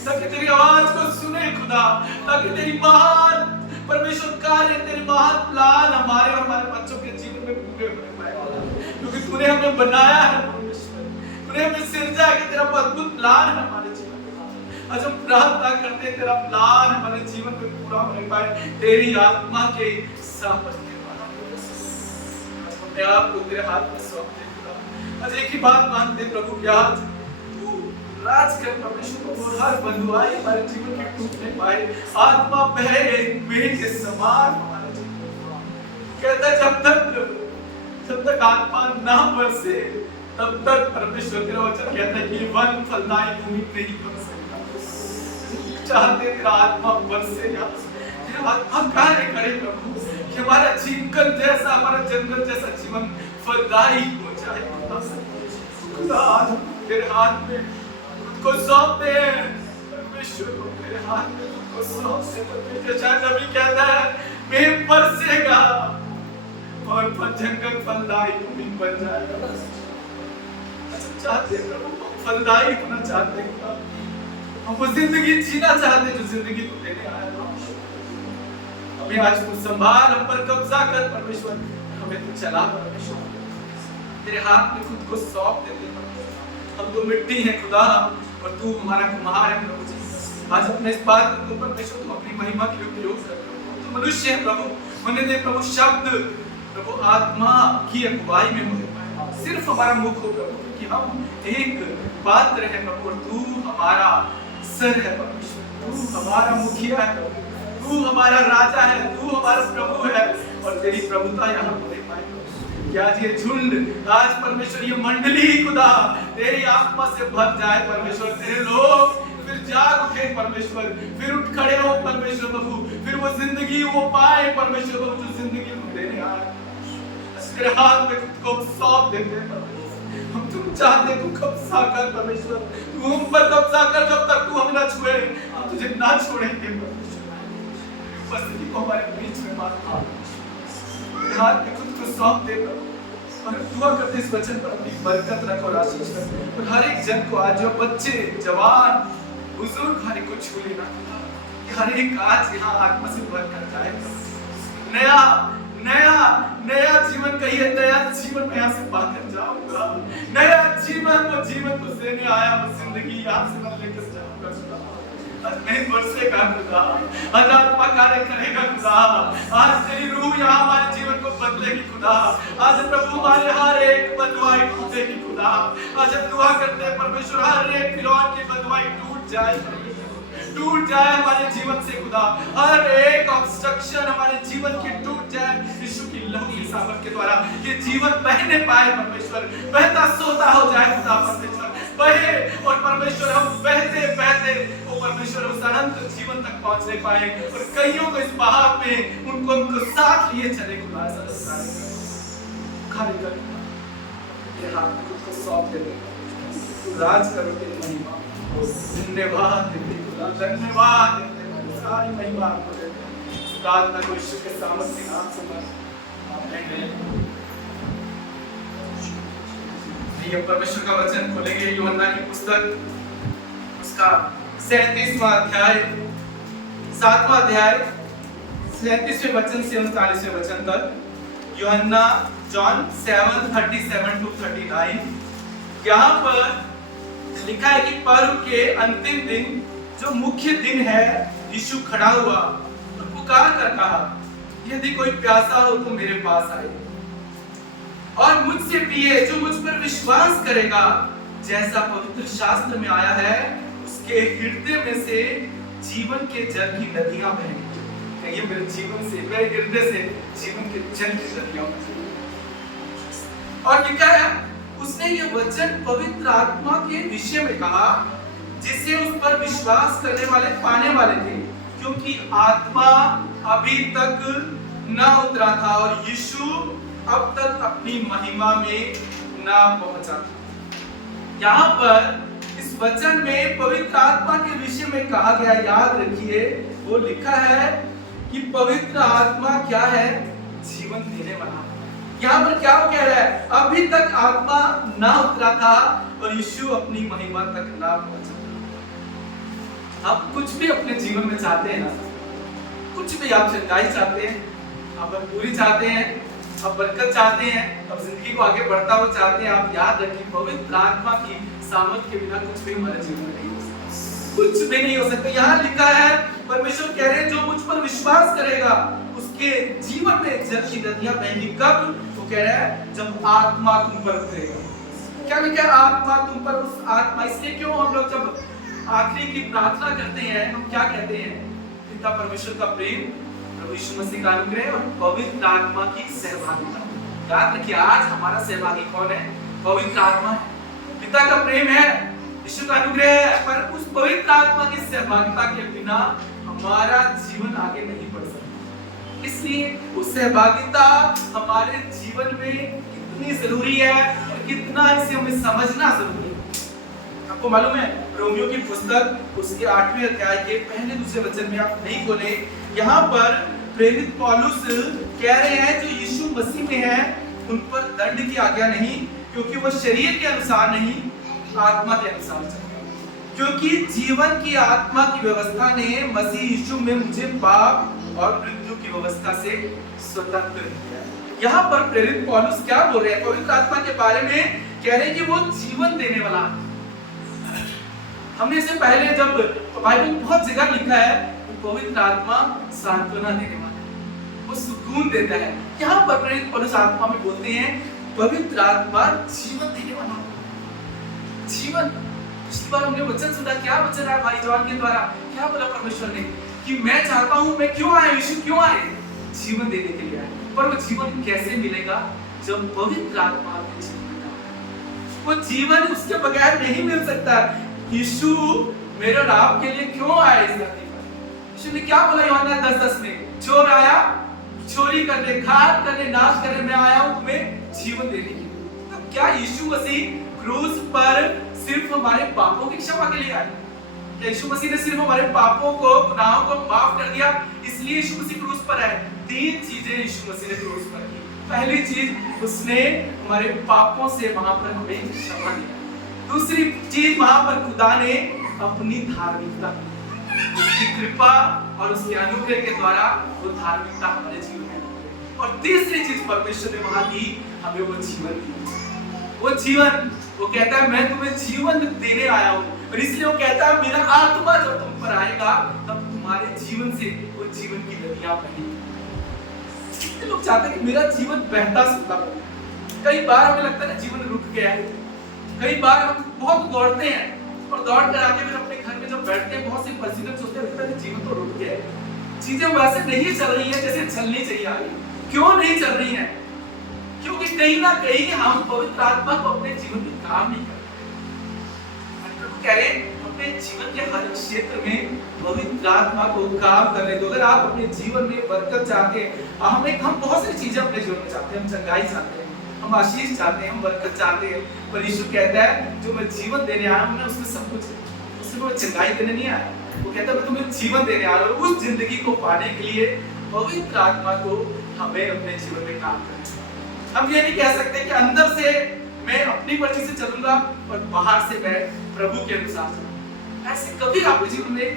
ताकि तेरी आवाज को सुने खुदा, ताकि तेरी महान परमेश्वर कार्य, तेरे महान प्लान हमारे और हमारे बच्चों के जीवन में पूरे हो पाए, क्योंकि तूने हमें बनाया है परमेश्वर, तूने हमें सिरजा है कि तेरा अद्भुत प्लान है हमारे जीवन में। आज हम प्रार्थना करते हैं तेरा प्लान हमारे जीवन में पूरा हो पाए तेरी आत्मा के सामर्थ के द्वारा। आज अपने आप को तेरे हाथ में सौंप दे खुदा। आज एक ही बात मांगते प्रभु कि आज तू राज कर परमेश्वर, और हर बंधुआई हमारे जीवन में टूटने पाए, आत्मा बहे मेघ के समान हमारे जीवन में। कहता जब तक आत्मा ना बरसे तब तक परमेश्वर तेरा वचन कहता है कि वन फलदायी भूमि नहीं बन सकता। चाहते तेरा आत्मा बरसे, तेरा आत्मा कार्य करे प्रभु कि हमारा जीवन जैसा, हमारा जंगल जैसा जीवन फलदायी हो जाए खुदा। आज हम तेरे हाथ में को सौंपते हैं परमेश्वर, को तेरे हाथ में को सौंपते परमेश्वर। शायद नबी कहता है मेघ बरसेगा और जंगल फलदायी भूमि बन जाएगा। चाहते प्रभु फलदायी होना चाहते हैं, हम वो जिंदगी जीना चाहते हैं जो जिंदगी तू देने आया। अभी आज तू संभाल, हम पर कब्जा कर परमेश्वर, हमें तू चला परमेश्वर, तेरे हाथ में खुद को सौंप देते हैं। हम तो मिट्टी हैं खुदा और तू हमारा कुम्हार है प्रभु जी। आज अपने इस बात को परमेश्वर तू अपनी महिमा के लिए उपयोग कर प्रभु। तू मनुष्य है प्रभु, होने दे प्रभु शब्द प्रभु आत्मा की अगुवाई में होने पाए, सिर्फ हमारा मुख हो प्रभु कि हम एक पात्र है प्रभु और तू हमारा सर है परमेश्वर, तू हमारा मुखिया है प्रभु, तू हमारा राजा है, तू हमारा प्रभु है और तेरी प्रभुता यहाँ होने पाए। आज ये झुंड, आज परमेश्वर ये मंडली खुदा तेरी आत्मा से भर जाए परमेश्वर, तेरे लोग फिर जाग उठे परमेश्वर, फिर उठ खड़े हो परमेश्वर प्रभु, फिर वो जिंदगी वो पाए परमेश्वर प्रभु जो जिंदगी हम देने आए। तेरे हाथ में खुद को सौंप देते हैं परमेश्वर, हम तुम चाहते तू कब्जा कर परमेश्वर, तू हम पर कब्जा कर, जब तक तू हमें ना छुए हम तुझे ना छोड़ेंगे परमेश्वर। उपस्थिति को हमारे बीच में मांगता हाथ में खुद को सौंप दे प्रभु और दुआ करते इस वचन पर अपनी बरकत रख और आशीष रख और हर एक जन को आज जो बच्चे जवान बुजुर्ग हर एक को छू लेना, हर एक आज यहाँ आत्मा से भर कर जाए, नया नया नया जीवन कहिए, नया जीवन में यहाँ से पाकर जाऊंगा, नया जीवन वो जीवन तो देने आया, वो जिंदगी यहाँ से मैं लेकर जाऊंगा। आज नहीं बरसेगा खुदा, आज आत्मा कार्य करेगा खुदा, आज तेरी रूह यहाँ हमारे जीवन को बदलेगी खुदा, आज प्रभु हमारे हर एक बंधुआई टूटेगी खुदा। आज हम दुआ करते हैं परमेश्वर हर एक फिरौन की बंधुआई टूट जाए, टूट जाए हमारे जीवन से खुदा, हर एक ऑब्स्ट्रक्शन हमारे जीवन की टूट जाए, यीशु की लहू की सामर्थ के द्वारा ये जीवन बहने पाए परमेश्वर, बहता सोता हो जाए खुदा परमेश्वर, बहे और परमेश्वर हम बहते बहते वो परमेश्वर उस अनंत जीवन तक पहुंचने पाए और कईयों को इस बहाव में उनको साथ लिए चले खुदा कार्य कर ये हाथ में खुद को सौंप देते तू राज करो तेरी महिमा धन्यवाद देते खुदा धन्यवाद देते सारी महिमा आपको देते प्रार्थना को यीशु के सामर्थ्य के नाम से आमीन। ये परमेश्वर का वचन खोलेंगे यूहन्ना की पुस्तक उसका 37वां अध्याय 7वां अध्याय 37वें वचन से 39वें वचन तक यूहन्ना जॉन 7:37 to 39। यहाँ पर लिखा है कि पर्व के अंतिम दिन जो मुख्य दिन है यीशु खड़ा हुआ और पुकार कर कहा यदि कोई प्यासा हो तो मेरे पास आए और मुझसे पिए, जो मुझ पर विश्वास करेगा जैसा पवित्र शास्त्र में आया है उसके हृदय में से जीवन के जल की नदियां बहेंगी। कहिए मेरे जीवन से, मेरे हृदय से जीवन के जल की नदियां बहेंगी। और लिखा है उसने ये वचन पवित्र आत्मा के विषय में कहा जिसे उस पर विश्वास करने वाले पाने वाले थे, क्योंकि आत्मा अभी तक न उतरा था और यीशु अब तक अपनी महिमा में ना पहुंचा था। यहाँ पर इस वचन में पवित्र आत्मा के विषय में कहा गया, याद रखिए वो लिखा है कि पवित्र आत्मा क्या है? जीवन देने वाला। यहाँ पर क्या वो कह रहा है? अभी तक आत्मा ना उतरा था और यीशु अपनी महिमा तक ना पहुंचा था। आप कुछ भी अपने जीवन में चाहते हैं ना, कुछ भी आप चंगाई चाहते हैं, आप पूरी चाहते हैं, आप बरकत चाहते हैं, आप जिंदगी को आगे बढ़ता हुआ चाहते हैं, आप याद रखिए पवित्र आत्मा की सामर्थ के बिना कुछ भी हमारे जीवन में नहीं हो सकता, कुछ भी नहीं हो सकता। यहाँ लिखा है परमेश्वर कह रहे हैं जो मुझ पर विश्वास करेगा उसके जीवन में जल की नदियां बहेंगी। कब? वो कह रहा है जब आत्मा तुम पर उतरेगा। क्या लिखा है? आत्मा तुम पर। उस आत्मा, इसलिए क्यों हम लोग जब आखिरी की प्रार्थना करते हैं हम क्या कहते हैं? पिता परमेश्वर का प्रेम, प्रभु यीशु मसीह का अनुग्रह और पवित्र आत्मा की सहभागिता। याद रखिए आज हमारा सहभागी कौन है? पवित्र आत्मा है। पिता का प्रेम है, यीशु का अनुग्रह है, पर उस पवित्र आत्मा की सहभागिता के बिना हमारा जीवन आगे नहीं बढ़ सकता। इसलिए उस सहभागिता हमारे जीवन में कितनी जरूरी है और कितना इसे हमें समझना जरूरी है। आपको मालूम है रोमियो की पुस्तक उसके 8वें अध्याय के पहले दूसरे वचन में आप नहीं बोले, यहाँ पर प्रेरित पौलुस कह रहे हैं जो यीशु मसीह में है उन पर दंड की आज्ञा नहीं, क्योंकि वो शरीर के अनुसार नहीं आत्मा के अनुसार चलता, क्योंकि जीवन की आत्मा की व्यवस्था ने मसीह यीशु में मुझे पाप और मृत्यु की व्यवस्था से स्वतंत्र किया। यहाँ पर प्रेरित पौलुस क्या बोल रहे हैं? पवित्र आत्मा के बारे में कह रहे हैं कि वो जीवन देने वाला। हमने इससे पहले जब बाइबल बहुत जगह लिखा है पवित्र आत्मा सांत्वना देने वाला है, वो सुकून देता है। यहाँ पर प्रेरित पौलुस आत्मा में बोलते हैं पवित्र आत्मा जीवन देने वाला। जीवन, पिछली बार हमने वचन सुना, क्या वचन है भाई जॉन के द्वारा? क्या बोला परमेश्वर ने कि मैं चाहता हूँ, मैं क्यों आया? यीशु क्यों आए? जीवन देने के लिए आए। पर वो जीवन कैसे मिलेगा? जब पवित्र आत्मा आपके जीवन में आए। वो जीवन उसके बगैर नहीं मिल सकता। यीशु मेरे और आपके लिए क्यों आया इस धरती पर? यीशु ने क्या बोला यूहन्ना 10:10 में? चोर आया चोरी करने, घात करने, नाश करने, मैं आया हूं तुम्हें जीवन देने के लिए। तो क्या यीशु मसीह क्रूस पर सिर्फ हमारे पापों की क्षमा के लिए आए? क्या यीशु मसीह ने सिर्फ हमारे पापों को, गुनाहों को माफ कर दिया इसलिए यीशु मसीह क्रूस पर आए? 3 चीजें यीशु मसीह ने क्रूस पर की। पहली चीज, उसने हमारे पापों से वहां पर हमें क्षमा दिया। दूसरी चीज, वहां पर खुदा ने अपनी धार्मिकता, उसकी कृपा और उसके अनुग्रह के द्वारा वो धार्मिकता हमारे जीवन में। और तीसरी चीज परमेश्वर ने वहां दी, हमें वो जीवन दी। वो जीवन, वो कहता है मैं तुम्हें जीवन देने आया हूं, और इसलिए वो कहता है मेरा आत्मा जब तुम पर आएगा तब तुम्हारे जीवन से वो जीवन की नदियां बहेंगी। कितने लोग चाहते हैं कि मेरा जीवन बहता सुनता हो। कई बार हमें लगता है ना जीवन रुक गया है। कई बार हम बहुत दौड़ते हैं और दौड़ कर आके फिर अपने घर में जब बैठते हैं बहुत सी परिस्थितियां सोचते हैं मेरा जीवन तो रुक गया है, चीजें वैसे नहीं चल रही है जैसे चलनी चाहिए आगे। क्यों नहीं चल रही है? क्योंकि कहीं ना कहीं हम पवित्र आत्मा को अपने जीवन में काम नहीं करते। प्रभु कह रहे हैं अपने जीवन के हर क्षेत्र में पवित्र आत्मा को काम करने दो। अगर आप अपने जीवन में बरकत चाहते हैं, हम बहुत सारी चीजें अपने जीवन में चाहते हैं, हम चंगाई चाहते हैं, हम आशीष चाहते हैं, हम बरकत चाहते हैं, पर यीशु कहता है जो मैं जीवन देने आया हूं, मैं उसमें सब कुछ है, उसमें मैं चंगाई देने नहीं आया। वो कहता है मैं तुम्हें जीवन देने आ रहा हूं। उस जिंदगी को पाने के लिए पवित्र आत्मा को हमें अपने जीवन में काम करना है। हम ये नहीं कह सकते कि अंदर से मैं अपनी मर्जी से चलूंगा और बाहर से मैं प्रभु के अनुसार चलूंगा। ऐसे कभी आपके जीवन में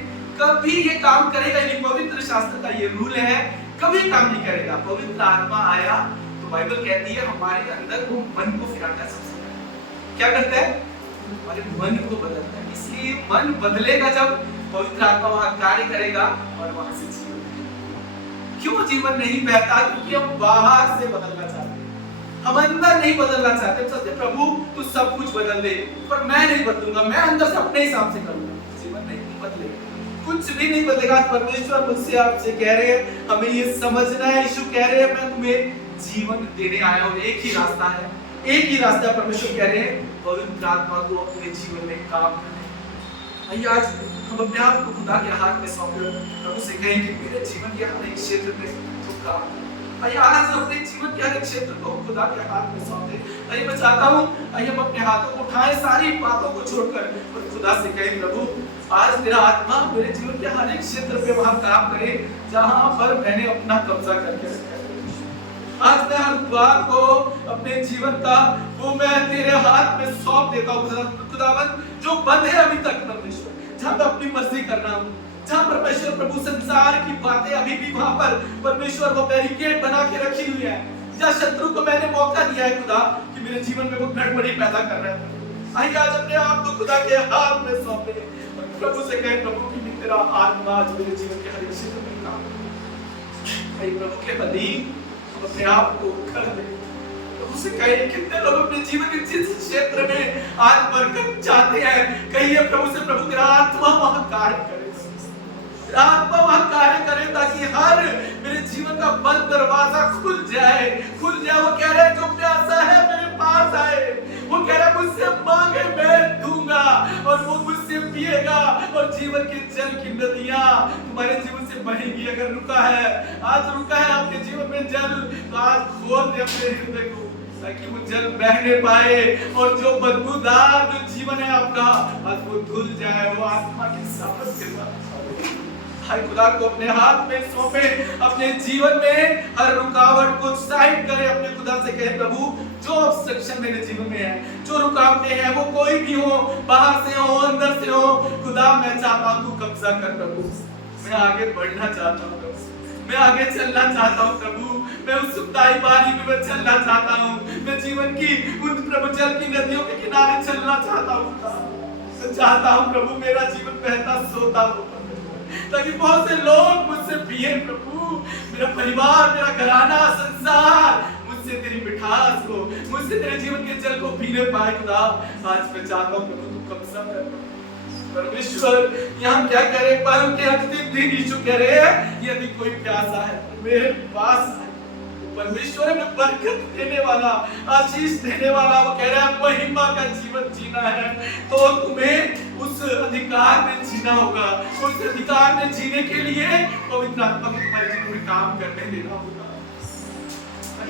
कभी ये काम करेगा नहीं। पवित्र शास्त्र का ये रूल है, कभी काम नहीं करेगा। पवित्र आत्मा आया तो बाइबल कहती है हमारे अंदर वो मन को फिराता है। सबसे पहले क्या करता है? हमारे मन को बदलता है। इसलिए मन बदलेगा जब पवित्र आत्मा वहां कार्य करेगा और वहां से जीवन। क्यों जीवन नहीं बहता? क्योंकि हम बाहर से बदलना चाहते हैं, हम अंदर नहीं बदलना चाहते। हम सोचते प्रभु तू सब कुछ बदल दे, पर मैं नहीं बदलूंगा, मैं अंदर से अपने हिसाब से करूंगा। जीवन नहीं बदलेगा, कुछ भी नहीं बदलेगा। परमेश्वर मुझसे आपसे कह रहे हैं, हमें ये समझना है। यीशु कह रहे हैं मैं तुम्हें जीवन देने आया हूं। एक ही रास्ता है, एक ही रास्ता। परमेश्वर कह रहे हैं पवित्र आत्मा को अपने जीवन में काम करने। आइए आज हम अपने आप को खुदा के हाथ में सौंपे, प्रभु से कहें कि मेरे जीवन के हर एक क्षेत्र में तू काम कर। आइए आज अपने जीवन के हर एक क्षेत्र को खुदा के हाथ में सौंपे। आइए मैं चाहता हूं आइए हम अपने हाथों को उठाएं, सारी बातों को छोड़कर और खुदा से कहें प्रभु आज तेरा आत्मा मेरे जीवन के हर एक क्षेत्र पे वहां काम करे जहां पर मैंने अपना कब्जा करके रखा है। आज मैं हर द्वार को अपने जीवन का वो मैं तेरे हाथ में सौंप देता हूं। खुदावंद जो बंद है अभी तक परमेश्वर, जहां मैं अपनी मर्जी कर रहा हूं, जहां परमेश्वर प्रभु संसार की बातें अभी भी वहां पर परमेश्वर वो बैरिकेड बना के रखी हुई है, जहां शत्रु को मैंने मौका दिया है खुदा कि मेरे जीवन में वो गड़बड़ी पैदा कर रहा है। आइए आज अपने आप को खुदा के हाथ में सौंपे और प्रभु से कहें प्रभु कि तेरा आत्मा आज मेरे जीवन के हर एक क्षेत्र में काम करे। आइए प्रभु के अधीन अपने आप को कर दे। प्रभु से कहें कितने लोग अपने जीवन के जिस क्षेत्र में आज बरकत चाहते हैं, कहिए प्रभु से प्रभु तेरा आत्मा वहां कार्य करे, आत्मा वहां कार्य करे ताकि हर मेरे जीवन का बंद दरवाजा खुल जाए। वो कह रहा है जो प्यासा है मेरे पास आए, वो कह रहा है मुझसे मांगे मैं दूंगा और वो मुझसे पिएगा और जीवन के जल की नदियां तुम्हारे जीवन से बहेंगी। अगर रुका है आज, रुका है आपके जीवन में जल, तो आज खोल दे अपने हृदय को ताकि वो जल बहने पाए और जो बदबूदार जो जीवन है आपका आज वो धुल जाए, वो आत्मा की सामर्थ के साथ। हाय खुदा को अपने हाथ में सौंपे, अपने जीवन में हर रुकावट को साइड करे। अपने खुदा से कहे प्रभु जो ऑब्स्ट्रक्शन मेरे जीवन में है, जो रुकावटें हैं, वो कोई भी हो, बाहर से हो अंदर से हो, खुदा मैं चाहता हूं तू कब्जा कर प्रभु। मैं आगे बढ़ना चाहता हूं प्रभु, मैं आगे चलना चाहता हूं प्रभु, मैं उस सुखदाई बारी में मैं चलना चाहता हूं, मैं जीवन की उन प्रभु जल की नदियों के किनारे चलना चाहता हूं। मैं चाहता हूं प्रभु मेरा जीवन बहता सोता हो ताकि बहुत से लोग मुझसे पिए प्रभु, मेरा परिवार, मेरा घराना, संसार मुझसे तेरी मिठास को, मुझसे तेरे जीवन के जल को पीने पाए। खुदा आज मैं चाहता हूं प्रभु तू कब्जा कर। परमेश्वर यहाँ क्या करे, परम के अंतिम दिन यीशु कह रहे हैं यदि कोई प्यासा है मेरे पास है। परमेश्वर में बरकत देने वाला, आशीष देने वाला, वो कह रहा है महिमा का जीवन जीना है तो तुम्हें उस अधिकार में जीना होगा। उस अधिकार में जीने के लिए पवित्र आत्मा को तुम्हारे जीवन में काम करने देना होगा।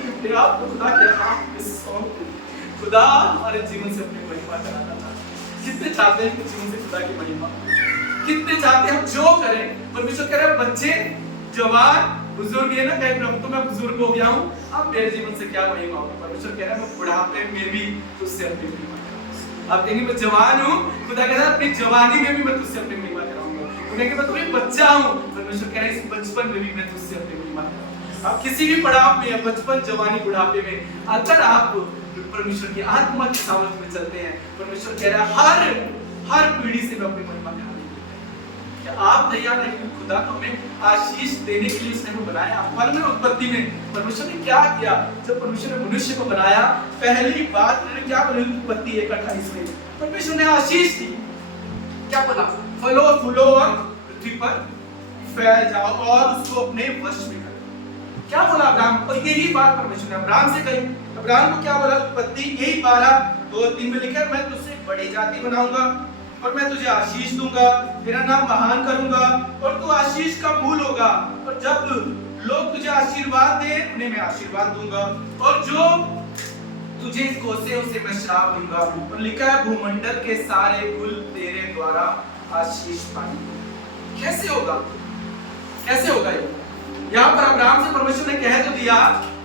अपने आप को खुदा के हाथ में सौंप दे। खुदा हमारे जीवन से अपनी महिमा कराना चाहता है। कितने चाहते हैं कि जीवन से खुदा की महिमा, कितने चाहते हैं हम जो करें। परमेश्वर कह रहा है बच्चे, जवान, बुजुर्ग, ये ना कहे प्रभु तो मैं बुजुर्ग हो गया हूं, अब मेरे जीवन से क्या महिमा होगी। परमेश्वर कह रहा है मैं बुढ़ापे में भी तुझसे अपनी महिमा कराऊंगा। आप देखेंगे मैं जवान हूं, खुदा कह रहा है अपनी जवानी में भी मैं तुझसे अपनी महिमा कराऊंगा। उन्हें मैं तुम्हें बच्चा हूं, परमेश्वर कह रहा है इस बचपन में भी मैं तुझसे अपनी महिमा कराऊंगा। आप किसी भी पड़ाव में, बचपन, जवानी, बुढ़ापे में अगर आप परमेश्वर की आत्मा की सामर्थ में चलते हैं, परमेश्वर कह रहा है हर पीढ़ी से मैं अपनी महिमा कराऊंगा। आप तैयार हैं कि खुदा को हमें आशीष देने के लिए उसने हमें बनाया। मालूम है उत्पत्ति में परमेश्वर ने क्या किया? जब परमेश्वर ने मनुष्य को बनाया, पहली बात उन्होंने क्या बोली? उत्पत्ति 1:28 में परमेश्वर ने आशीष दी। क्या बोला? फलो फूलो और पृथ्वी पर फैल जाओ और उसको अपने वश में करो। क्या बोला अब्राहम? और यही बात परमेश्वर ने अब्राहम से कही। अब्राहम को क्या बोला? उत्पत्ति यही 12:2-3 में लिखा है, मैं तुझसे बड़ी जाति बनाऊंगा और मैं तुझे आशीष दूंगा, तेरा नाम महान करूंगा और तू आशीष का मूल होगा, और जब लोग तुझे आशीर्वाद दे उन्हें मैं आशीर्वाद दूंगा, और जो तुझे कोसे उसे मैं श्राप दूंगा। और लिखा है भूमंडल के सारे कुल तेरे द्वारा आशीष पाएंगे। कैसे होगा? कैसे होगा ये? यहाँ पर अब्राहम से परमेश्वर ने कह तो दिया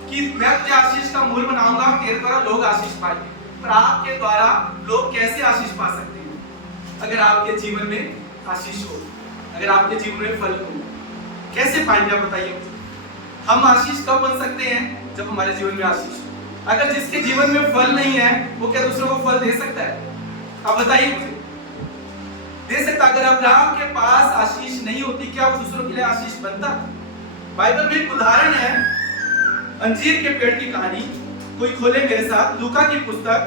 कि मैं तुझे आशीष का मूल बनाऊंगा, तेरे द्वारा लोग आशीष पाएंगे। पर आपके द्वारा लोग कैसे आशीष पा सकते हैं? अगर आपके जीवन में आशीष हो, अगर आपके जीवन में फल हो, कैसे पाएंगे आप बताइए? हम आशीष कब बन सकते हैं? जब हमारे जीवन में आशीष हो। अगर जिसके जीवन में फल नहीं है वो क्या दूसरों को फल दे सकता है? आप बताइए मुझे, दे सकता? अगर अब्राहम के पास आशीष नहीं होती, क्या वो दूसरों के लिए आशीष बनता? बाइबल में एक उदाहरण है अंजीर के पेड़ की कहानी। कोई खोले मेरे साथ लूका की पुस्तक,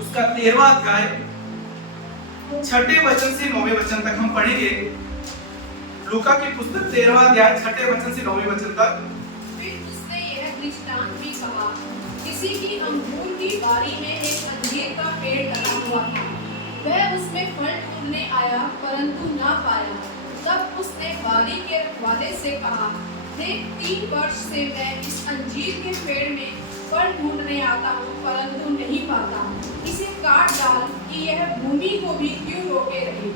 उसका 13वां अध्याय 6ठे वचन से 9वें वचन तक हम पढ़ेंगे। लूका की पुस्तक 13वां अध्याय 6ठे वचन से 9वें वचन तक। फिर उसने यह दृष्टांत भी कहा, किसी की अंगूर की बारी में एक अंजीर का पेड़ लगा हुआ था। वह उसमें फल ढूंढने आया परंतु ना पाया। तब उसने बारी के रखवाले से कहा, देख 3 वर्ष से मैं इस अंजीर के पेड़ में फल ढूंढने आता हूँ परंतु नहीं पाता। इसे काट डाल कि यह भूमि को भी क्यों रोके रहे।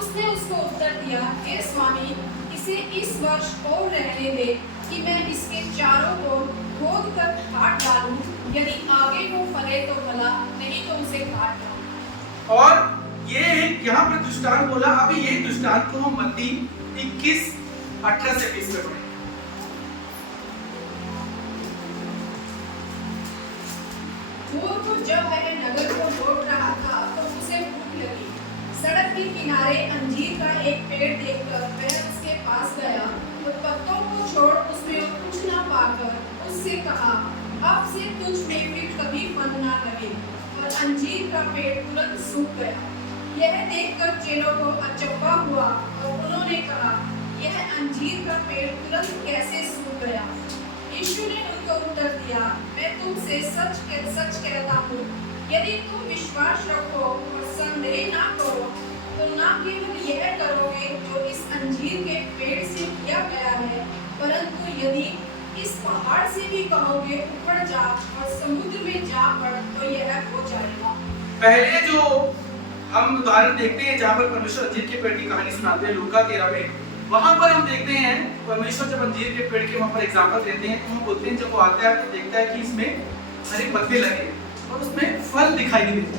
उसने उसको उत्तर दिया, हे स्वामी, इसे इस वर्ष और रहने दे कि मैं इसके चारों ओर खोद कर काट डालूं। यदि आगे को फले तो भला, नहीं तो उसे काट डालूं। और ये यहाँ पर दृष्टांत बोला। अभी ये दृष्टांत को हम मत्ती 21:18 से 20 में पढ़ें। तो जब वह नगर को लौट रहा था तो उसे भूख लगी। सड़क के किनारे अंजीर का एक पेड़ देखकर वह उसके पास गया तो पत्तों को छोड़ उसमें कुछ न पाकर उससे कहा, अब से तुझ में फिर कभी फल न लगे। और अंजीर का पेड़ तुरंत सूख गया। यह देखकर चेलों को अचंभा हुआ और उन्होंने कहा, यह अंजीर का पेड़ तुरंत कैसे सूख गया? यीशु ने उनको उत्तर दिया, मैं तुमसे सच कहता हूँ, यदि तुम विश्वास रखो और संदेह ना करो तो ना केवल यह करोगे जो इस अंजीर के पेड़ से किया गया है, परंतु यदि इस पहाड़ से भी कहोगे ऊपर जा और समुद्र में जा पड़ तो यह हो जाएगा। पहले जो हम उदाहरण देखते हैं जहाँ पर परमेश्वर अंजीर के पेड़ की कहानी सुनाते हैं लूका 13 में, वहां पर हम देखते हैं परमेश्वर जब अंजीर के पेड़ के वहां पर एग्जांपल देते हैं तो हम बोलते हैं जब वो आता है तो देखता है कि इसमें हरे पत्ते लगे और उसमें फल दिखाई नहीं देते,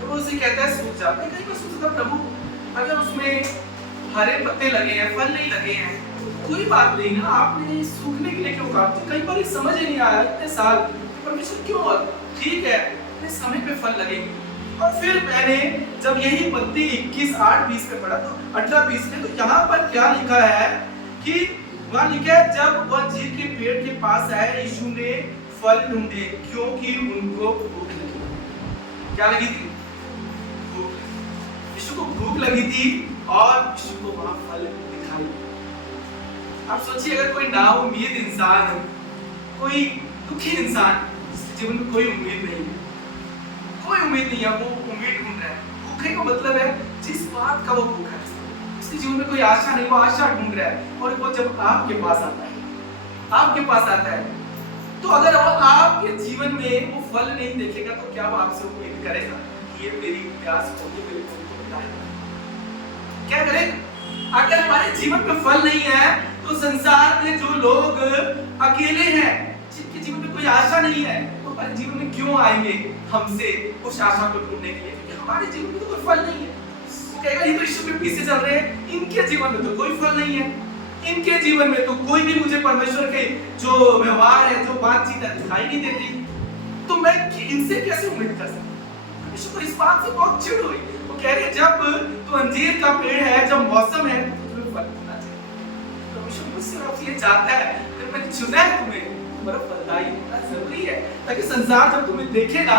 तो वो उसे कहता है सूख जाते हैं। कहीं पर सोचता प्रभु, अगर उसमें हरे पत्ते लगे हैं, फल नहीं लगे हैं, कोई बात नहीं ना, आपने सूखने के लिए क्यों कहा? तो कई बार समझ ही नहीं आया इतने साल परमेश्वर क्यों, ठीक है इतने समय पे फल लगेंगे। और फिर मैंने जब यही पत्ती 21:8-20 पे पढ़ा तो 18-20 में, तो यहाँ पर क्या लिखा है कि वहाँ लिखा है जब वह अंजीर के पेड़ के पास आए यीशु ने फल ढूंढे क्योंकि उनको भूख लगी। क्या लगी थी? भूख। यीशु को भूख लगी थी और यीशु को वहाँ फल दिखाई। आप सोचिए अगर कोई नाउम्मीद इंसान है, कोई दुखी इंसान जिसके जीवन में कोई उम्मीद नहीं है, कोई उम्मीद नहीं है, वो उम्मीद ढूंढ रहा है। भूखे का मतलब है जिस बात का वो भूखा है, उसके जीवन में कोई आशा नहीं, वो आशा ढूंढ रहा है। और वो जब आपके पास आता है, आपके पास आता है, तो अगर वो आपके जीवन में वो फल नहीं देखेगा तो क्या वो आपसे उम्मीद करेगा कि ये मेरी प्यास होगी, मेरे को मिटाएगा? क्या करेगा? अगर हमारे जीवन में फल नहीं है तो संसार में जो लोग अकेले हैं, जिनके जीवन में कोई आशा नहीं है, तो हमारे जीवन में क्यों आएंगे हमसे उस आशा को ढूंढने के लिए? क्योंकि हमारे जीवन में तो कोई फल नहीं है। वो कहेगा ये तो यीशु के पीछे चल रहे हैं, इनके जीवन में तो कोई फल नहीं है, इनके जीवन में तो कोई भी मुझे परमेश्वर के जो व्यवहार है, जो बातचीत है दिखाई नहीं देती, तो मैं इनसे कैसे उम्मीद कर सकता? यीशु को इस बात से बहुत चिढ़ हुई। वो कह रहे जब तो अंजीर का पेड़ है, जब मौसम है तो तुम्हें फल मिलना चाहिए। तो यीशु मुझसे आपसे ये चाहता है कि मैंने चुना है तुम्हें, तुम्हारा फलदायी होना जरूरी है, ताकि संसार जब तुम्हें देखेगा,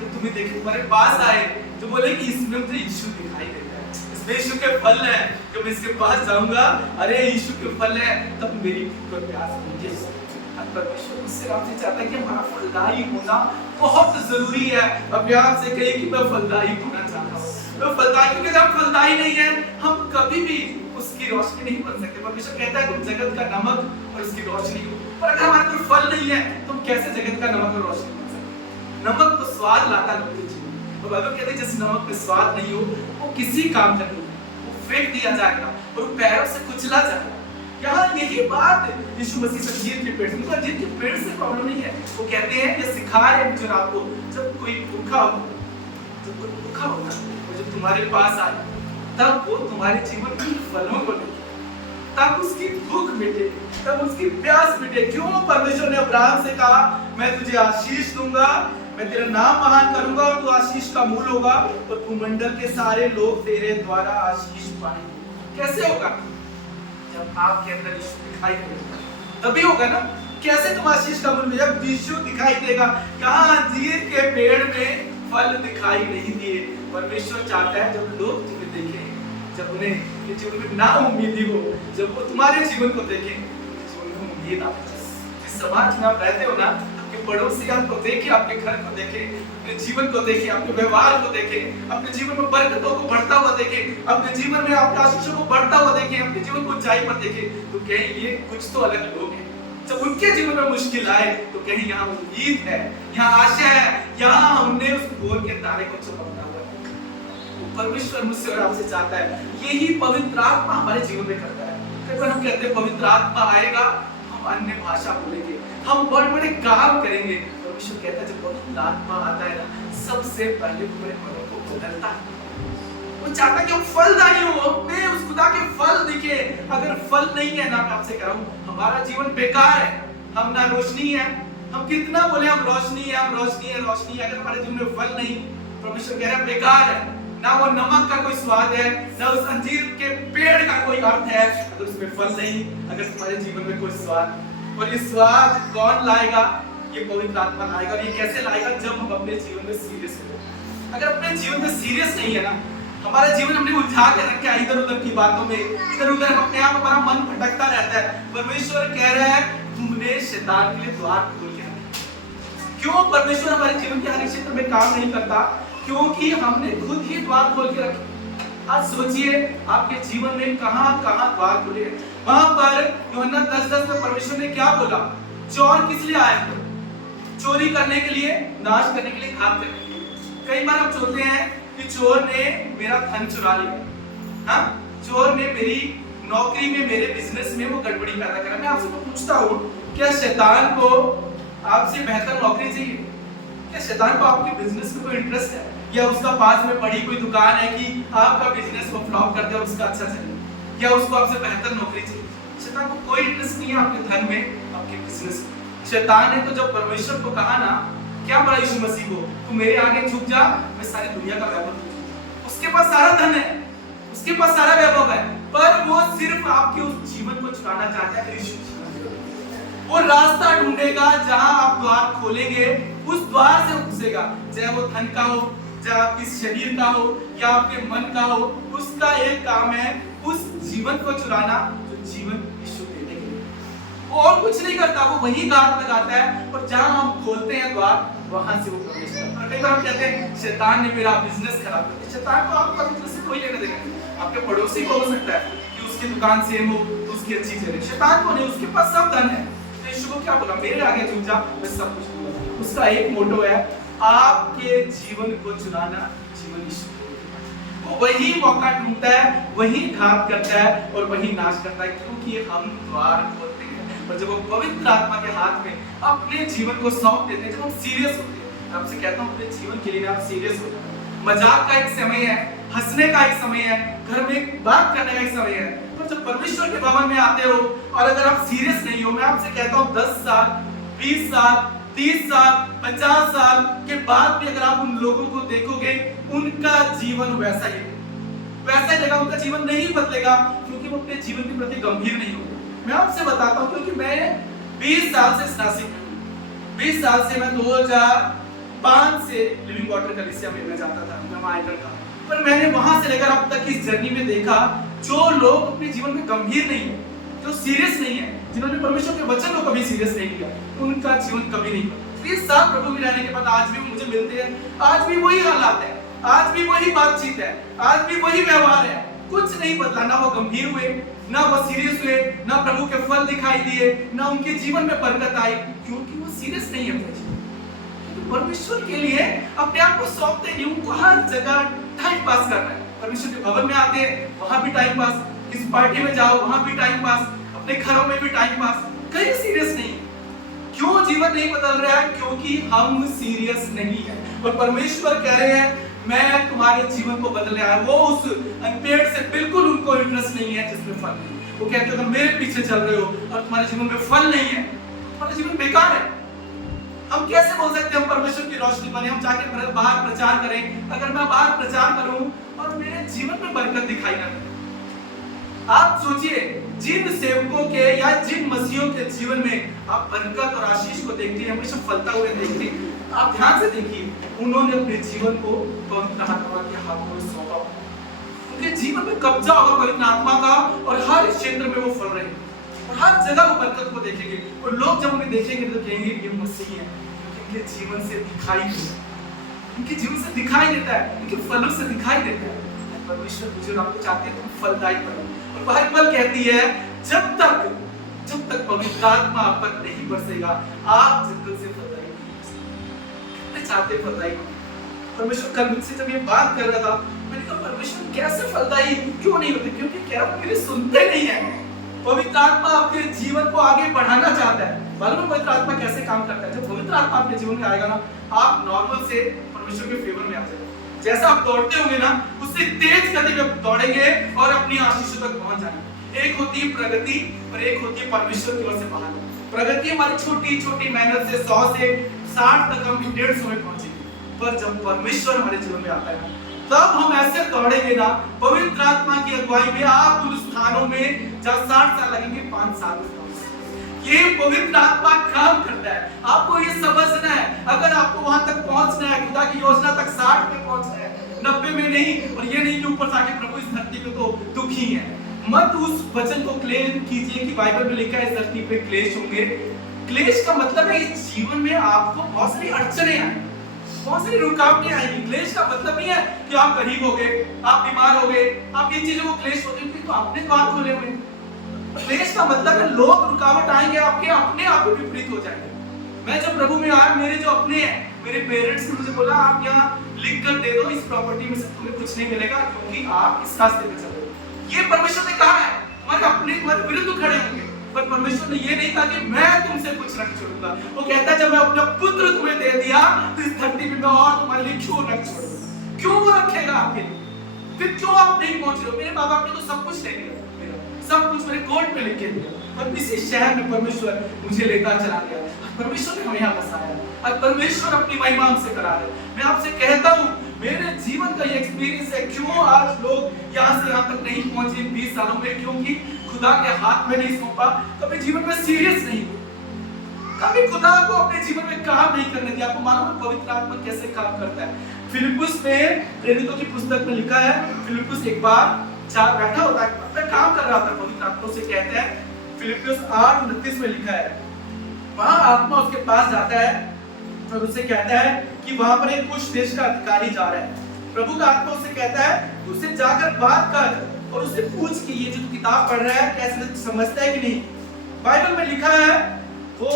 जब तुम्हें देखे तुम्हारे पास आए तो बोले कि इसमें मुझे यीशु दिखाई देता है, इस यीशु के फल है, जब मैं इसके पास जाऊंगा, अरे यीशु के फल है, तब मेरी भूख और प्यास बुझेगी। परमेश्वर मुझसे आपसे चाहता है कि हमारा फलदायी होना बहुत जरूरी है। अपने आप से कहिए कि मैं फलदायी होना चाहता हूँ। मैं फलदायी, क्योंकि जब हम फलदायी नहीं है, हम कभी भी उसकी रोशनी नहीं बन सकते। परमेश्वर कहता है तुम जगत का नमक और उसकी रोशनी हो। पर अगर हमारे अंदर फल नहीं है, तो हम कैसे जगत का नमक और रोशनी बन सकते? नमक तो स्वाद लाता है लोगों के जीवन में। और बाइबल कहते हैं जिस नमक में स्वाद नहीं हो, वो किसी काम का नहीं है, वो फेंक दिया जाएगा और वो पैरों से कुचला जाएगा। यहाँ यही बात यीशु मसीह से अंजीर के पेड़ से, मतलब अंजीर के पेड़ से प्रॉब्लम नहीं है। वो कहते हैं ये सिखाए मुझे आपको, जब कोई भूखा हो, जब कोई भूखा होगा और जब तुम्हारे पास आए, तब वो तुम्हारे जीवन के फलों को देखे, तब उसकी भूख मिटे, तब उसकी प्यास मिटे। क्यों? परमेश्वर ने अब्राहम से कहा मैं तुझे आशीष दूंगा, मैं तेरा नाम महान करूंगा और तू आशीष का मूल होगा और भूमंडल के सारे लोग तेरे द्वारा आशीष पाएंगे। कैसे होगा? जब आपके अंदर यीशु दिखाई देगा, तभी होगा ना। कैसे तुम आशीष का मूल? जब यीशु दिखाई देगा। कहाँ? अंजीर के पेड़ में फल दिखाई नहीं दिए। परमेश्वर चाहता है जब लोग तुम्हें देखें, जब उन्हें जीवन में ना उम्मीदी हो, जब वो तुम्हारे जीवन को देखें, जीवन में उम्मीद आ जाए। जिस समाज में आप रहते हो ना, आपके पड़ोसी आपको देखे, आपके घर को देखे, अपने जीवन को देखे, अपने व्यवहार को देखे, अपने जीवन में बरकतों को बढ़ता हुआ देखे, अपने जीवन में आपके आशीषों को बढ़ता हुआ देखे, अपने जीवन को ऊंचाई पर देखे, तो कहीं ये कुछ तो अलग लोग हैं। जब उनके जीवन में मुश्किल आए, तो कहीं यहाँ उम्मीद है, यहाँ आशा है, यहाँ हमने उस भोर के तारे को चमकता हुआ है। परमेश्वर मुझसे और आपसे चाहता है, यही पवित्र आत्मा हमारे जीवन में करता है। कई बार हम कहते हैं पवित्र आत्मा आएगा, हम अन्य भाषा बोलेंगे, हम बड़े बड़े काम करेंगे। परमेश्वर कहता है जब पवित्र आत्मा आता है ना, सबसे पहले पूरे मनों को बदलता है। वो चाहता है कि हम फलदायी हो, हमें उस खुदा के फल दिखे। अगर फल नहीं है ना, मैं आपसे कह रहा हूँ, हमारा जीवन बेकार है। हम ना रोशनी है, हम कितना बोले हम रोशनी है, हम रोशनी है, रोशनी है। अगर हमारे जीवन में फल नहीं, परमेश्वर कह रहा है बेकार है। ना वो नमक का कोई स्वाद है, ना उस अंजीर के पेड़ का कोई अर्थ है, अगर उसमें फल नहीं, अगर तुम्हारे जीवन में कोई स्वाद। और ये स्वाद कौन लाएगा? ये पवित्र आत्मा लाएगा। और ये कैसे लाएगा? जब हम अपने जीवन में सीरियस हो। अगर अपने जीवन में सीरियस नहीं है ना, हमारा जीवन हमने उलझा के रखा है इधर उधर की बातों में, इधर उधर अपने आप हमारा मन भटकता रहता है। परमेश्वर कह रहा है तुमने शैतान के लिए द्वार खोल के रखे। क्यों परमेश्वर हमारे जीवन के हर क्षेत्र में काम नहीं करता? क्योंकि हमने खुद ही द्वार खोल के रखे। आज सोचिए आपके जीवन में कहां कहां द्वार खुले। वहां पर यूहन्ना 10:10 में परमेश्वर ने क्या बोला? चोर किस लिए आए थे? चोरी करने के लिए, नाश करने के लिए, घात करने के लिए। कई बार हम सोचते हैं कि चोर ने मेरा धन चुरा लिया, हाँ, चोर ने मेरी नौकरी में, मेरे बिजनेस में वो गड़बड़ी पैदा करा। मैं आपसे पूछता हूँ, क्या शैतान को आपसे बेहतर नौकरी चाहिए? क्या शैतान को आपके बिजनेस में कोई इंटरेस्ट है? या उसका पास में बड़ी कोई दुकान है कि आपका बिजनेस को फ्लॉप कर दे और उसका अच्छा चले? या उसको आपसे बेहतर नौकरी चाहिए? शैतान को कोई इंटरेस्ट नहीं है आपके धन में, आपके बिजनेस में। शैतान ने तो जब परमेश्वर को कहा ना, क्या बोला यीशु मसीह को, तू मेरे आगे झुक जा, मैं सारी दुनिया का वैभव दूंगा। उसके पास सारा धन है, उसके पास सारा वैभव है, पर वो सिर्फ आपके उस जीवन को चुराना चाहता है। यीशु वो रास्ता ढूंढेगा जहां आप द्वार खोलेंगे, उस द्वार से घुसेगा। चाहे वो धन का हो, चाहे आपके शरीर का हो, या आपके मन का हो, उसका एक काम है उस जीवन को चुराना जो जीवन यीशु देने के लिए। वो और कुछ नहीं करता, वो वही घात लगाता है। और जहां हम खोलते हैं द्वार, वहां से वो प्रवेश करता है। कई बार हम कहते हैं शैतान ने मेरा बिजनेस खराब कर दिया। शैतान को आपका बिजनेस से कोई लेना देना नहीं। आपके पड़ोसी को हो सकता है कि उसकी दुकान सेम हो तो उसकी अच्छी चले, शैतान को नहीं, उसके पास सब धन है। यीशु को क्या बोला? मेरे आगे झुक जा, मैं सब कुछ दूंगा। उसका एक मोटो है, आपके जीवन को चुराना, जीवन यीशु को। वो वही मौका ढूंढता है, वही घात करता है और वही नाश करता है, क्योंकि हम द्वार खोलते हैं। और जब वो पवित्र आत्मा के हाथ में अपने जीवन को सौंप देते हैं, जब हम सीरियस होते हैं, मैं आपसे कहता हूँ अपने जीवन के लिए आप सीरियस हो। मजाक का एक समय है, हंसने का एक समय है, घर में बात करने का एक समय है, पर जब परमेश्वर के भवन में आते हो और अगर आप सीरियस नहीं हो, मैं आपसे कहता हूँ 10 साल, 20 साल, 30 साल, 50 साल के बाद भी अगर आप उन लोगों को देखोगे, उनका जीवन वैसा ही रहेगा, उनका जीवन नहीं बदलेगा, क्योंकि वो अपने जीवन के प्रति गंभीर नहीं होगा। मैं आपसे बताता हूँ, क्योंकि मैं 20 साल से नासिक में हूँ। 20 साल से मैं 2005 से लिविंग वाटर कलीसिया में मैं जाता था, मैं वहाँ एंटर था। पर मैंने वहां से लेकर अब तक की इस जर्नी में देखा, जो लोग अपने जीवन में गंभीर नहीं है, जो सीरियस नहीं है, जिन्होंने परमेश्वर के वचन को कभी सीरियस नहीं लिया, उनका जीवन कभी नहीं बना। 30 साल प्रभु में रहने के बाद आज भी मुझे मिलते हैं, आज भी वही हालात है, आज भी वही बातचीत है, आज भी वही व्यवहार है, कुछ नहीं बदला। ना वो गंभीर हुए, ना वो सीरियस हुए, ना प्रभु के फल दिखाई दिए, ना उनके जीवन में बरकत आई, क्योंकि वो सीरियस नहीं है। परमेश्वर के लिए अपने आप को सौंपते नहीं, उनको हर जगह टाइम पास करना है। परमेश्वर के भवन में आते हैं, वहां भी टाइम पास, किसी पार्टी में जाओ वहां भी टाइम पास, अपने घरों में भी टाइम पास, कहीं सीरियस नहीं। क्यों जीवन नहीं बदल रहा है? क्योंकि हम सीरियस नहीं है। और परमेश्वर कह रहे हैं मैं तुम्हारे जीवन को बदलने आया। वो उस पेड़ से बिल्कुल उनको इंटरेस्ट नहीं है जिसमें फल नहीं। वो कहते हैं अगर मेरे पीछे चल रहे हो और तुम्हारे जीवन में फल नहीं है, तुम्हारा जीवन बेकार है। हम कैसे बोल सकते हैं हम परमेश्वर की रोशनी बने, हम जाके बाहर प्रचार करें, अगर मैं बाहर प्रचार करूं और मेरे जीवन में बरकत दिखाई ना दे? आप सोचिए, जिन सेवकों के या जिन मसीहों के जीवन में आप बरकत और आशीष को देखते हैं, हमेशा फलता हुए देखते हैं, आप ध्यान से देखिए, उन्होंने अपने जीवन को पवित्र आत्मा के हाथों में सौंपा। उनके जीवन में कब्जा होगा पवित्र आत्मा का और हर क्षेत्र में वो फल रहे हैं और हर जगह वो बरकत को देखेंगे। और लोग जब उन्हें देखेंगे तो कहेंगे ये मसीह है, क्योंकि इनके जीवन से दिखाई देता है, इनके जीवन से दिखाई देता है, इनके फलों से दिखाई देता है। परमेश्वर मुझे और आपको चाहते हैं तुम फलदायी बनो। और बाइबल कहती है जब तक पवित्र आत्मा आप पर नहीं बरसेगा, आप जंगल से फलदायी नहीं चाहते फलदायी। परमेश्वर कल मुझसे जब ये बात कर रहा था, मैंने कहा परमेश्वर कैसे फलदायी क्यों नहीं होते? क्योंकि क्या वो मेरे सुनते नहीं है। पवित्र आत्मा आपके जीवन को आगे बढ़ाना चाहता है। मालूम है पवित्र आत्मा कैसे काम करता है? जब पवित्र आत्मा आपके जीवन में आएगा ना, आप नॉर्मल से परमेश्वर के फेवर में आ जाएंगे। जैसा आप दौड़ते होंगे ना, उससे तेज गति में दौड़ेंगे और अपनी आशीषों तक पहुंच जाएंगे। एक होती है प्रगति और एक होती है परमेश्वर की ओर से बहाना। प्रगति हमारी छोटी छोटी मेहनत से 100 से 60 तक हम 150 में पहुंचेंगे, पर जब परमेश्वर हमारे जीवन में आता है तब हम ऐसे दौड़ेंगे ना, पवित्र आत्मा की अगुवाई में आप उन स्थानों में जहाँ 60 साल लगेंगे 5 साल में। ये पवित्र आत्मा काम करता है। आपको ये समझना है, अगर आपको वहां तक पहुंचना है, खुदा की योजना तक 60 में पहुंचना है, 90 में नहीं। और ये नहीं कि ऊपर जाके प्रभु इस धरती पे तो दुखी है। मत उस वचन को क्लेम कीजिए कि बाइबल में लिखा है इस धरती पे क्लेश होंगे। क्लेश का मतलब है इस जीवन में आपको बहुत सारी अड़चने आएंगी, बहुत सारी रुकावटें आएंगी। क्लेश का मतलब नहीं है कि आप गरीब हो गए, आप बीमार हो गए, आप इन चीजों को क्लेश होते हैं तो आपने द्वार खोले हुए। क्लेश का मतलब है लोग रुकावट आएंगे, आपके अपने आप को विपरीत हो जाएंगे। मैं जब प्रभु में आया, मेरे जो अपने हैं, मेरे पेरेंट्स ने मुझे बोला आप यहाँ लिख कर दे दो, इस प्रॉपर्टी में से तुम्हें कुछ नहीं मिलेगा क्योंकि आप इस रास्ते पे चल रहे हो। ये परमेश्वर ने कहा है, तुम्हारे अपने तुम्हारे विरुद्ध खड़े होंगे। पर परमेश्वर ने ये नहीं कहा कि मैं तुमसे कुछ रख छोड़ूंगा। वो कहता है जब मैं अपना पुत्र तुम्हें दे दिया तो इस धरती पे मैं और तुम्हारे लिए क्यों रख छोड़ूंगा? क्यों वो रखेगा आपके लिए? फिर क्यों आप नहीं पहुंच रहे हो? मेरे माँ बाप ने तो सब कुछ ले लिया, सब कुछ मेरे कोर्ट में लिख के दिया, और इसी शहर में परमेश्वर मुझे लेकर चला गया। परमेश्वर ने हमें यहाँ बसाया और परमेश्वर अपनी महिमा हमसे करा रहे। मैं आपसे कहता हूँ मेरे जीवन का ये एक्सपीरियंस है, क्यों आज लोग यहाँ से यहाँ तक नहीं पहुंचे 20 सालों में, क्योंकि खुदा के हाथ में नहीं सौंपा, कभी जीवन में सीरियस नहीं, कभी खुदा को अपने जीवन में काम नहीं करने दिया। आपको मालूम है पवित्र आत्मा कैसे काम करता है? फिलिप्पुस में प्रेरितों की पुस्तक में लिखा है, फिलिप्पुस एक बार बैठा होता है, अपना काम कर रहा था, पवित्र आत्मा से कहते हैं, फिलिप्पियंस 8:29 में लिखा है, वहां आत्मा उसके पास जाता है और उससे कहता है कि वहां पर एक कुछ देश का अधिकारी जा रहा है। प्रभु का आत्मा उससे कहता है उससे जाकर बात कर और उससे पूछ कि ये जो किताब पढ़ रहा है कैसे समझता है कि नहीं। बाइबल में लिखा है वो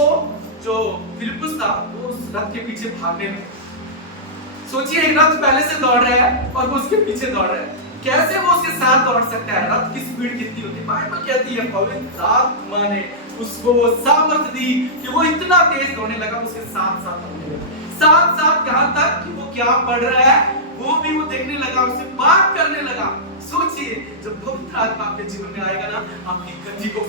जो फिलिप्पुस था वो उस रथ के पीछे भागने लगा। सोचिए एक रथ पहले से दौड़ रहा है और वो उसके पीछे दौड़ रहा है, कैसे वो उसके साथ दौड़ सकता है? रथ की स्पीड कितनी होती है? बाइबल कहती है पवित्र आत्मा ने उसको वो सामर्थ दी कि वो इतना तेज दौड़ने लगा, उसके साथ साथ दौड़ने लगा। साथ साथ यहाँ तक कि वो क्या पढ़ रहा है वो भी वो देखने लगा, उससे बात करने लगा। सोचिए जब पवित्र आत्मा आपके जीवन में आएगा ना, आपकी गति को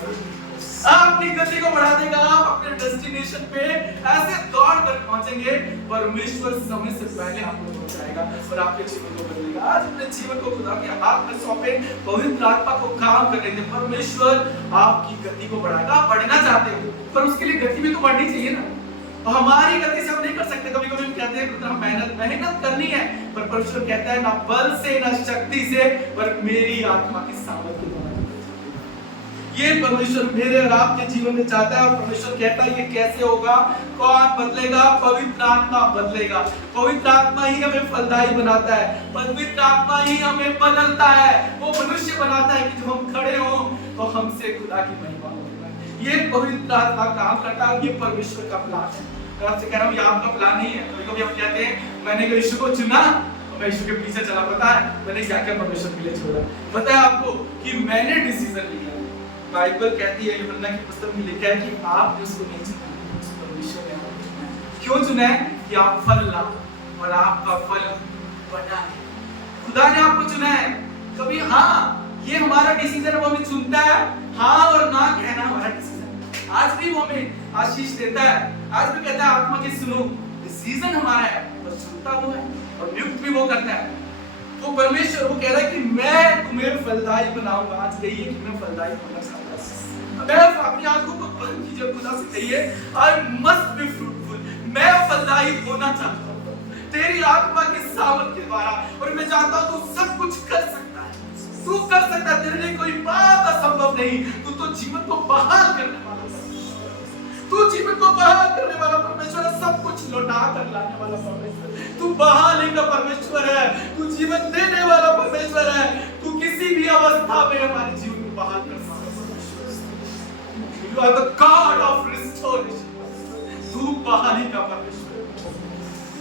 बढ़ा देगा। आप अपने डेस्टिनेशन पे ऐसे दौड़ कर पहुंचेंगे, परमेश्वर समय से पहले आपको पहुंचाएगा और आपके जीवन को बदलेगा। आज अपने जीवन को खुदा के हाथ में सौंपे, पवित्र आत्मा को काम करने दें, परमेश्वर आपकी गति को बढ़ाएगा। आप बढ़ना चाहते हो पर उसके लिए गति भी तो बढ़नी चाहिए ना। और हमारी गति से हम नहीं कर सकते। कभी कभी हम कहते हैं पुत्र मेहनत करनी है, पर परमेश्वर कहता है ना बल से ना शक्ति से, पर मेरी आत्मा की सामर्थ के द्वारा। ये परमेश्वर मेरे और आपके जीवन में चाहता है। और परमेश्वर कहता है ये कैसे होगा, कौन बदलेगा, पवित्र आत्मा बदलेगा। पवित्र आत्मा ही हमें फलदायी बनाता है, पवित्र आत्मा ही हमें बदलता है, वो मनुष्य बनाता है कि जब हम खड़े हो तो हमसे खुदा की महिमा होगा। ये पवित्र आत्मा काम करता है, ये परमेश्वर का प्लान है। मैं आपसे कह रहा हूँ ये आपका प्लान नहीं है। कभी कभी हम कहते हैं मैंने यीशु को चुना, मैं यीशु के पीछे चला। पता है मैंने क्या क्या परमेश्वर के लिए छोड़ा? पता है आपको कि मैंने डिसीजन लिया। बाइबल कहती है, यूहन्ना की पुस्तक में लिखा है कि आपने उसको नहीं चुना, परमेश्वर ने आपको चुना है। क्यों चुना है? कि आप फल लाओ और आपका फल बड़ा है। खुदा ने आपको चुना है। कभी हाँ ये हमारा डिसीजन, वो हमें चुनता है, हाँ और ना कहना हमारा डिसीजन। आज भी वो हमें आशीष देता है, आज भी कहता है आत्मा की सुनो। डिसीजन हमारा है, बस चुनता वो है और नियुक्त भी वो करता है। तो परमेश्वर वो कह रहा है कि मैं तुम्हें फलदायी बनाऊंगा। आज कहिए कि मैं फलदायी होना चाहता हूं। मैं अपनी आंखों को बंद कीजिए, खुदा से कहिए आई मस्ट बी फ्रूटफुल। मैं फलदायी होना चाहता हूं तेरी आत्मा की सामर्थ के द्वारा। और मैं जानता हूं तू सब कुछ कर सकता है, तू कर सकता है, तेरे लिए कोई बात असंभव नहीं। तू तो जीवन को बहाल करने वाला परमेश्वर, तू जीवन को बहाल करने वाला परमेश्वर है, सब कुछ लौटा कर लाने वाला परमेश्वर। तू बहाली का परमेश्वर है, तू जीवन देने वाला परमेश्वर है। तू किसी भी अवस्था में हमारे जीवन को बहाल कर सकता है। You are the God of restoration. तू बहाली का परमेश्वर।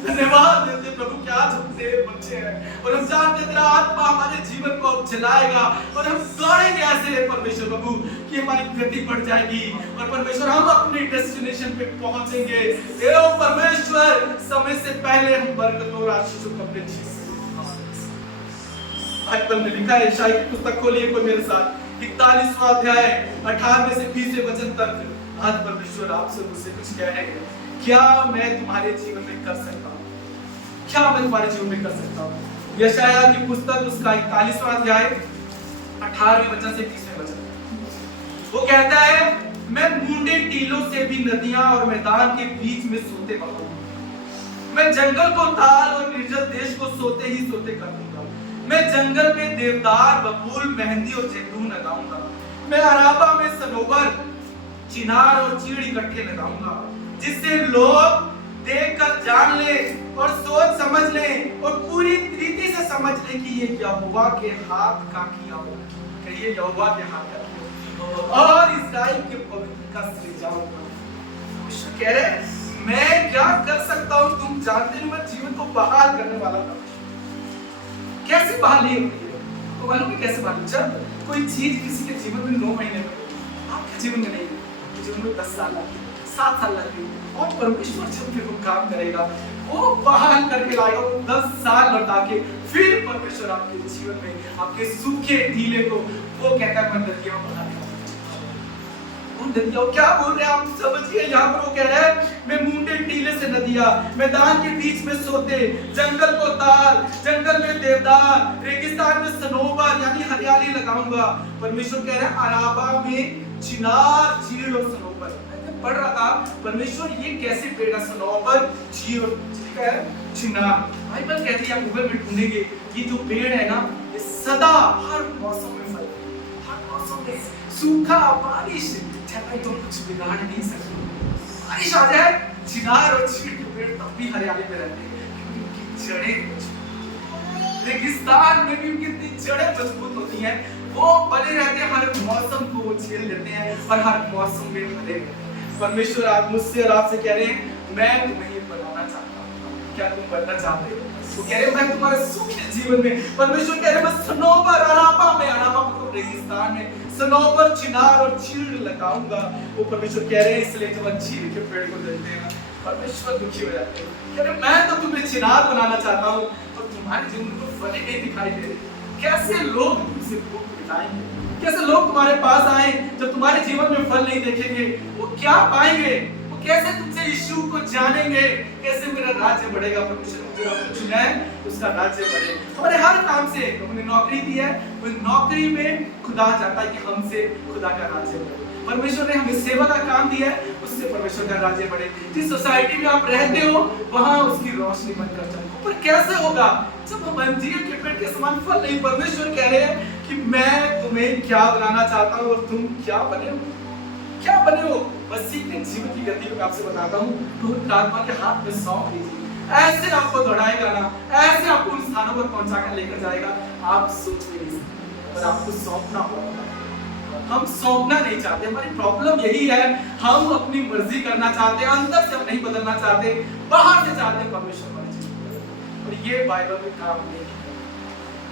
धन्यवाद देते प्रभु कि आज हम तेरे बच्चे हैं और हम जानते तेरा आत्मा हमारे जीवन को अब चलाएगा और हम दौड़ेंगे ऐसे परमेश्वर प्रभु कि हमारी गति बढ़ जाएगी और परमेश्वर हम अपने डेस्टिनेशन पे पहुंचेंगे। हे परमेश्वर समय से पहले हम बरकत और आशीष को अपने जीवन बाइबल में लिखा है। यशायाह की पुस्तक खोलिए कोई मेरे साथ, 41वां अध्याय 18वें से 20वें वचन तक। आज परमेश्वर आपसे मुझसे कुछ कह रहे हैं। क्या मैं तुम्हारे जीवन में कर सकता हूँ? क्या मैं तुम्हारे जीवन में कर सकता हूँ? यशायाह की पुस्तक उसका 41वां अध्याय 18वें वचन से 20वें वचन। वो कहता है मैं मूंडे टीलों से भी नदियां और मैदान के बीच में सोते बहाऊंगा। मैं जंगल को ताल और निर्जल देश को सोते ही सोते कर दूंगा। मैं जंगल में देवदार, बबूल, मेहंदी और जैतून लगाऊंगा। मैं अराबा में सनोबर, चिनार और चीड़ इकट्ठे लगाऊंगा, जिससे लोग देखकर जान ले और सोच समझ ले और पूरी रीति से समझ ले कि ये यहोवा के हाथ का किया हुआ। कहिए यहोवा के हाथ का किया हुआ और इस्राएल के पवित्र का सृजा हुआ। कह रहे मैं क्या कर सकता हूँ? तुम जानते हो मैं जीवन को बहाल करने वाला था। कैसे बहाली होती है? तो मालूम है कैसे बहाली? जब कोई चीज किसी के जीवन में 9 महीने में, आपके जीवन में नहीं, जीवन में 10 साल लगे, 7 साल लगे, और परमेश्वर जब फिर वो काम करेगा वो बहाल करके लाएगा। वो 10 साल लौटा के फिर परमेश्वर आपके जीवन में आपके सूखे टीले को वो कहता है मैं नदियां बना दूंगा। नदियां क्या बोल रहे हैं आप समझिए। यहाँ पर वो कह रहा है मैं मूंडे टीले से नदियां, मैदान के बीच में सोते, जंगल को तार, जंगल में देवदार, रेगिस्तान में सनोबर यानी हरियाली लगाऊंगा। परमेश्वर कह रहा है अराबा में चिनार, चीड़ और सनोबर। पढ़ रहा था परमेश्वर ये कैसे पेड़ है? सनोबर, चीड़ और चिनार। बाइबल कहती है आप गूगल में ढूंढेंगे ये जो पेड़ है ना ये सदा हर मौसम में फल, हर मौसम में सूखा, बारिश तो कुछ बिगाड़ नहीं सकते। बारिश आ जाए चिनार और चीड़ के पेड़ तब भी हरियाली में रहते हैं क्योंकि उनकी जड़ें, रेगिस्तान में भी उनकी इतनी जड़ें मजबूत होती हैं, वो बने रहते हैं, हर मौसम को वो झेल लेते हैं और हर मौसम में बने रहते हैं। परमेश्वर आज मुझसे और आपसे कह रहे हैं मैं तुम्हें ये बनाना चाहता हूँ। क्या तुम बनना चाहते हो? वो कह रहे हैं मैं तुम्हारे सूखे जीवन में, परमेश्वर कह रहे हैं मैं सनोबर, अराबा में, अराबा मतलब रेगिस्तान में सनोबर, चिनार और चीड़ लगाऊंगा। वो परमेश्वर कह रहे हैं इसलिए जब अंजीर के पेड़ को देखते हैं परमेश्वर दुखी हो जाते हैं। कह रहे मैं तो तुम्हें चिनार बनाना चाहता हूँ और तुम्हारे जीवन में फल ही नहीं दिखाई दे रहे। कैसे लोग तुमसे भूख मिटाएंगे? कैसे लोग तुम्हारे पास आए जब तुम्हारे जीवन में फल नहीं देखेंगे? वो क्या पाएंगे? वो कैसे तुमसे यीशु को जानेंगे? कैसे मेरा राज्य बढ़ेगा? परमेश्वर जो आपको चुना है उसका राज्य बढ़े। हमारे हर काम से हमने नौकरी दी है, उस नौकरी में खुदा चाहता है कि हमसे खुदा का राज्य बढ़े। परमेश्वर ने हमें सेवा का काम दिया है, उस से परमेश्वर का राज्य बढ़े। जिस सोसाइटी में आप रहते हो वहां उसकी रोशनी बनकर चमको। पर कैसे होगा जब हम अंजीर के पेड़ के समान फल नहीं। परमेश्वर कह रहे हैं कि मैं तुम्हें क्या बनाना चाहता हूँ और तुम क्या बने हो, क्या बने हो। मसीह के जीवन की गति को मैं आपसे बताता हूँ। पवित्र आत्मा के हाथ में सौंप दीजिए, ऐसे आपको दौड़ाएगा ना, ऐसे आपको उन स्थानों पर पहुंचाकर लेकर जाएगा आप सोच नहीं सकते। पर आपको सौंपना होगा। हम सौंपना नहीं चाहते, हमारी प्रॉब्लम यही है, हम अपनी मर्जी करना चाहते हैं, अंदर से हम नहीं बदलना चाहते, बाहर से चाहते हैं परमेश्वर मर्जी। और ये बाइबल में काम नहीं करेगा,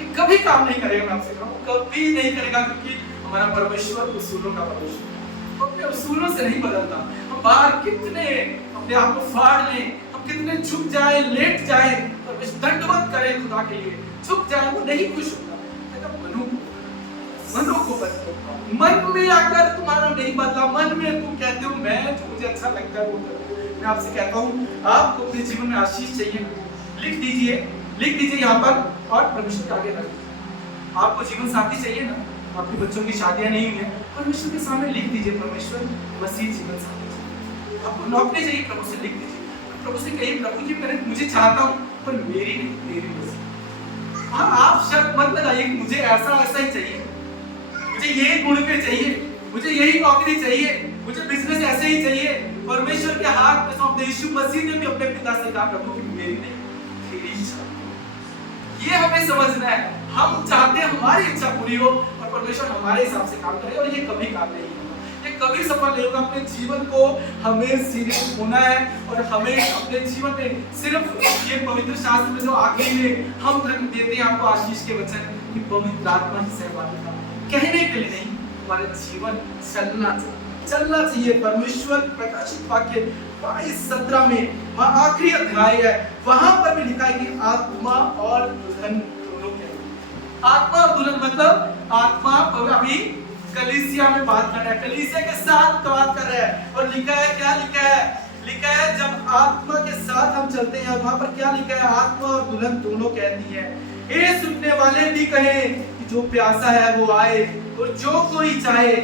ये कभी काम नहीं करेगा। मैं आपसे कहूं कभी नहीं करेगा, क्योंकि हमारा परमेश्वर उसूलों का परमेश्वर अपने उसूलों से नहीं बदलता। हम बाहर कितने अपने आप को फाड़ लें, हम कितने झुक जाए, लेट जाए, दंडवत करें खुदा के लिए, झुक जाए, वो नहीं खुश होता। मनो को बदलो। मन में अगर तुम्हारा नहीं बदला, मन में तुम कहते हो मैं जो मुझे अच्छा लगता है वो करूं, मैं आपसे कहता हूं आपको अपने जीवन में आशीष चाहिए, लिख दीजिए यहाँ पर और परमेश्वर के आगे रख दीजिए। आपको जीवन साथी चाहिए ना, आपके बच्चों की शादियां नहीं हुई है, परमेश्वर के सामने लिख दीजिए परमेश्वर मसीह जीवन साथी चाहिए। आपको नौकरी चाहिए, प्रभु से लिख दीजिए, प्रभु से कहिए प्रभु जी मैं मुझे चाहता हूँ पर मेरी नहीं तेरी मसीह। हाँ आप शर्त मत लगाइए कि मुझे ऐसा ही चाहिए, मुझे यही गुण पे चाहिए, मुझे यही नौकरी चाहिए, मुझे बिजनेस ऐसे ही चाहिए। परमेश्वर के हाथ में सौंप दे। यीशु मसीह ने भी अपने पिता से कहा प्रभु कि मेरी नहीं तेरी इच्छा। ये हमें समझना है, हम चाहते हैं हमारी इच्छा पूरी हो और परमेश्वर हमारे हिसाब से काम करे, और ये कभी काम नहीं होगा, ये कभी सफल नहीं होगा। अपने जीवन को हमें सीरियस होना है और हमें अपने जीवन में सिर्फ ये पवित्र शास्त्र में जो आखिरी में हम देते हैं आपको आशीष के वचन कि पवित्र आत्मा की सहभागिता कहने के लिए नहीं, हमारा जीवन चलना चाहिए। परमेश्वर प्रकाशित वाक्य 22:17 में वहाँ आखिरी अध्याय है, वहां पर भी लिखा है कि आत्मा और दुल्हन दोनों के। आत्मा और दुल्हन मतलब आत्मा अभी कलीसिया में बात कर रहा है, कलीसिया के साथ बात कर रहा है। और लिखा है क्या लिखा है जब आत्मा के साथ हम चलते हैं, वहां पर क्या लिखा है, आत्मा और दुल्हन दोनों कहती है ये सुनने वाले भी कहें जो प्यासा है वो आए और जो कोई चाहे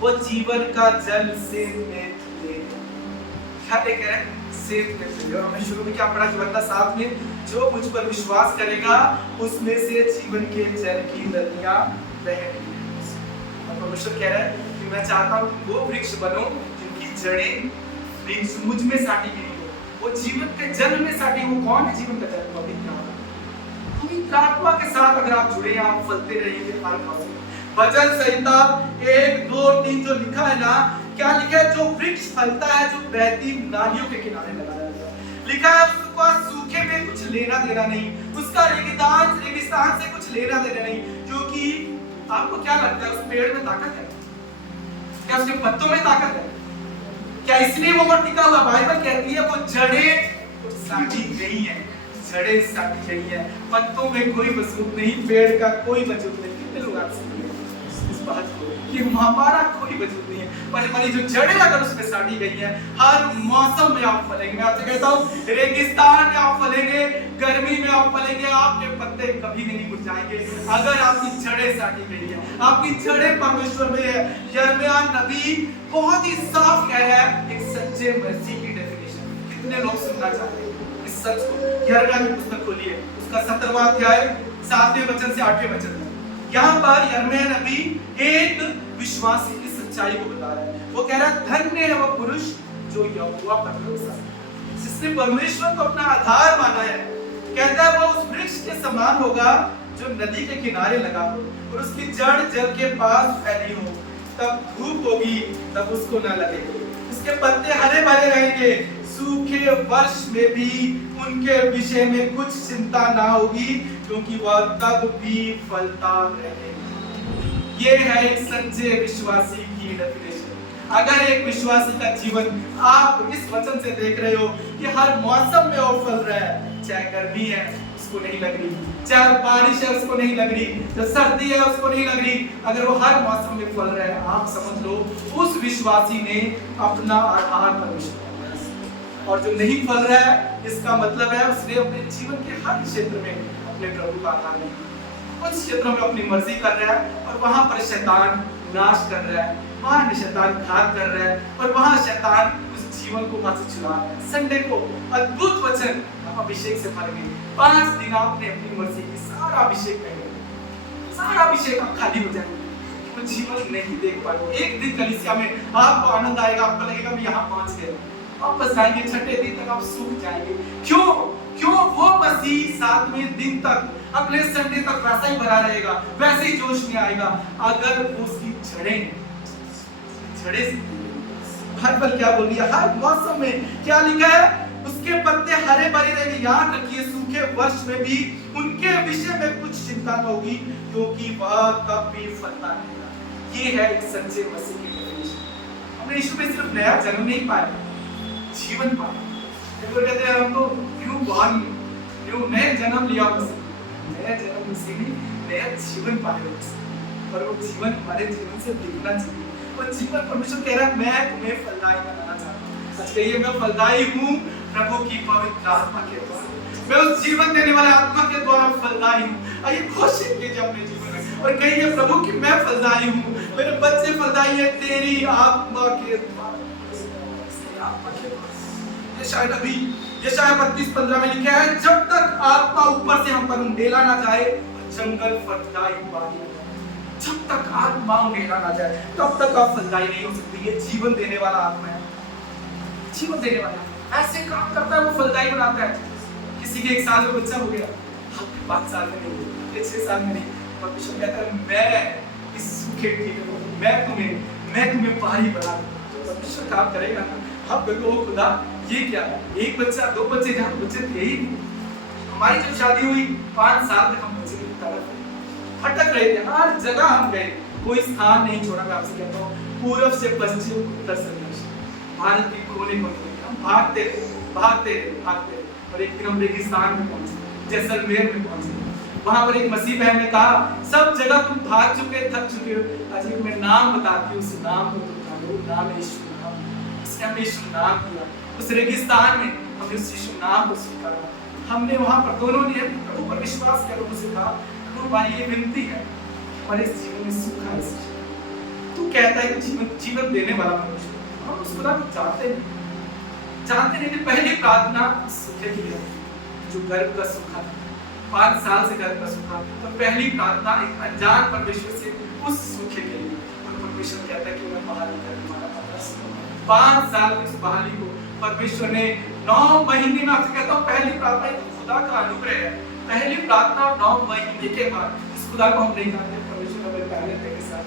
वो जीवन का जल से ले। क्या कह रहे हैं, से ले। और हमें शुरू में क्या पढ़ा यूहन्ना 7 में, जो मुझ पर विश्वास करेगा उसमें से जीवन के जल की नदियां बहेंगी। और परमेश्वर कह रहा है कि मैं चाहता हूं तुम वो वृक्ष बनो जिनकी जड़ें वृक्ष मुझ में साटी गई हो, वो जीवन के जल में साटी। वो कौन है जीवन का जल? पवित्र आत्मा के साथ अगर आप जुड़े हैं, आप फलते रहेंगे हर मौसम। भजन संहिता 1, 2, 3 जो लिखा है ना, क्या लिखा है, जो वृक्ष फलता है जो बहती नालियों के किनारे लगाया गया, लिखा है उसका सूखे में कुछ लेना देना नहीं, उसका रेगिस्तान से कुछ लेना देना नहीं। क्योंकि आपको क्या लगता है उस पेड़ में ताकत है? क्या उसके पत्तों में ताकत है? क्या इसलिए वो टिका हुआ? बाइबल कहती है वो जड़ें साटी गई हैं, जड़ें साटी गई हैं, पत्तों में कोई वजूद नहीं, पेड़ का कोई वजूद नहीं। कितने लोग आपसे इस बात को कि हमारा कोई वजूद नहीं है, पर हमारी जो जड़ें अगर उसमें साटी गई हैं, हर मौसम में आप फलेंगे। मैं आपसे कहता हूँ रेगिस्तान में आप फलेंगे, गर्मी में आप फलेंगे, आपके पत्ते कभी नहीं मुरझाएंगे अगर आपकी जड़ें साटी गई है, आपकी जड़ें परमेश्वर में है। यिर्मयाह नबी बहुत ही साफ कह रहा है एक सच्चे मसीह की डेफिनेशन। कितने लोग सुनना चाहते हैं इस सच को? यिर्मयाह की पुस्तक खोलिए, उसका 17वां अध्याय 7वें वचन से 8वें वचन। यहाँ पर यिर्मयाह नबी एक विश्वासी की सच्चाई को बता रहा है। वो कह रहा है धन्य है वो पुरुष जो यहोवा पर भरोसा, जिसने परमेश्वर को अपना आधार माना है। कहता है वो उस वृक्ष के समान होगा जो नदी के किनारे लगा हो और उसकी जड़ जल के पास फैली हो, तब धूप होगी तब उसको न लगेगी, उसके पत्ते हरे भरे रहेंगे, सूखे वर्ष में भी उनके विषय में कुछ चिंता ना होगी, क्योंकि वह तब भी फलता रहेगा। ये है एक सच्चे विश्वासी की डेफिनेशन। अगर एक विश्वासी का जीवन आप इस वचन से देख रहे हो कि हर मौसम में वो फल रहा है, चाहे गर्मी है उसको नहीं लग रही, चाहे बारिश है उसको नहीं लग रही, जो सर्दी है उसको नहीं लग रही, अगर वो हर मौसम में फल रहा है, आप समझ लो उस विश्वासी ने अपना आधार परमेश्वर। और जो नहीं फल रहा है इसका मतलब है उसने अपने जीवन के हर क्षेत्र में अपने प्रभु का आधार नहीं, कुछ क्षेत्रों में अपनी मर्जी कर रहा है और वहां पर शैतान विनाश कर रहा है, वहां शैतान घात कर रहा है और वहां शैतान उस जीवन को वहां से चुरा रहा है। संडे को अद्भुत वचन हम अभिषेक से भर गए। 5 दिन आपने अपनी मर्जी की सारा अभिषेक कर लिया, सारा अभिषेक आप खाली हो जाएंगे, वो जीवन नहीं देख पाएंगे। एक दिन कलीसिया में आपको आनंद आएगा, आपको लगेगा मैं यहाँ पहुंच गया, वापस जाएंगे, छठे दिन तक आप सूख जाएंगे। क्यों वो मसीह 7वें दिन तक अगले संडे तक वैसा ही भरा रहेगा, वैसे ही जोश में आएगा अगर वो उसकी जड़ें बाइबल क्या बोल रही है, हर मौसम में क्या लिखा है, उसके पत्ते हरे भरे रहेंगे। याद रखिए, सूखे वर्ष में भी उनके विषय में कुछ चिंता न होगी, क्योंकि वह कब भी फलता रहेगा। ये है एक सच्चे मसीह की डेफिनेशन। हमने यीशु में सिर्फ नया जन्म नहीं पाया, जीवन पाया। कहते हैं हम तो न्यू नए जन्म लिया मसीह, नया जन्म मसीह ने नया जीवन पाया, और वो जीवन हमारे जीवन से दिखना चाहिए। और जीवन परमेश्वर कह रहा है मैं तुम्हें फलदायी बनाना चाहता हूँ। आज कहिए मैं फलदायी हूँ प्रभु की पवित्र आत्मा के द्वारा, मैं उस जीवन देने वाले आत्मा के द्वारा फलदायी हूँ। आइए घोषित कीजिए अपने जीवन में और कहिए प्रभु कि मैं फलदायी हूँ, मेरे बच्चे फलदायी है तेरी आत्मा के द्वारा। यशायाह 32:15 में लिखा है, जब तक आत्मा ऊपर से हम पर उंडेला ना जाए, जंगल फलदायी बागी, जब तक आत्मा उंडेला ना जाए तब तक आप फलदायी नहीं हो सकते। ये जीवन देने वाला आत्मा है, जीवन देने वाला ऐसे काम करता है, वो फलदायी बनाता है। किसी के 1 साल का बच्चा हो गया, आपके 5 साल में नहीं, 6 साल में नहीं, परमेश्वर कहता है मैं इस सूखे कीड़े को मैं तुम्हें भारी बना दूं। परमेश्वर काम करेगा ना, आप कहो खुदा ये क्या है, 1 बच्चा 2 बच्चे, जहाँ बच्चे थे ही नहीं। हमारी जब शादी हुई 5 साल तक हम बच्चे की तरफ भटक रहे थे, हर जगह हम गए, कोई स्थान नहीं छोड़ा। मैं आपसे कहता हूँ, पूर्व से पश्चिम, उत्तर से दक्षिण, भारत के कोने कोने हम भागते रहे और एक दिन हम रेगिस्तान में पहुंचे, जैसलमेर में पहुंचे। वहां पर एक मसीह बहन ने कहा, सब जगह तुम भाग चुके, थक चुके हो, आज एक मैं नाम बताती हूँ, उस नाम को तुम जानो, नाम है यीशु नाम। इसने हमें यीशु नाम दिया, उस रेगिस्तान में हमने उस यीशु नाम को स्वीकारा। हमने वहां पर दोनों ने प्रभु पर विश्वास किया, उसे कहा प्रभु हमारी ये विनती है, हमारे इस जीवन में सुख है। तू कहता है कि जीवन देने वाला परमेश्वर, हम उस खुदा को जानते नहीं कि पहली प्रार्थना सुखे के लिए, जो गर्भ का सुख था, 5 साल से गर्भ का सुख था, तो पहली प्रार्थना एक अनजान परमेश्वर से उस सुखे के लिए, और परमेश्वर कहता है कि मैं बहाली करने वाला हूं। 5 साल की उस बहाली को परमेश्वर ने 9 महीने में, आपसे कहता हूँ पहली प्रार्थना तो खुदा का अनुग्रह है। पहली प्रार्थना 9 महीने के बाद, इस खुदा को हम नहीं जानते, परमेश्वर हमें पहले के साथ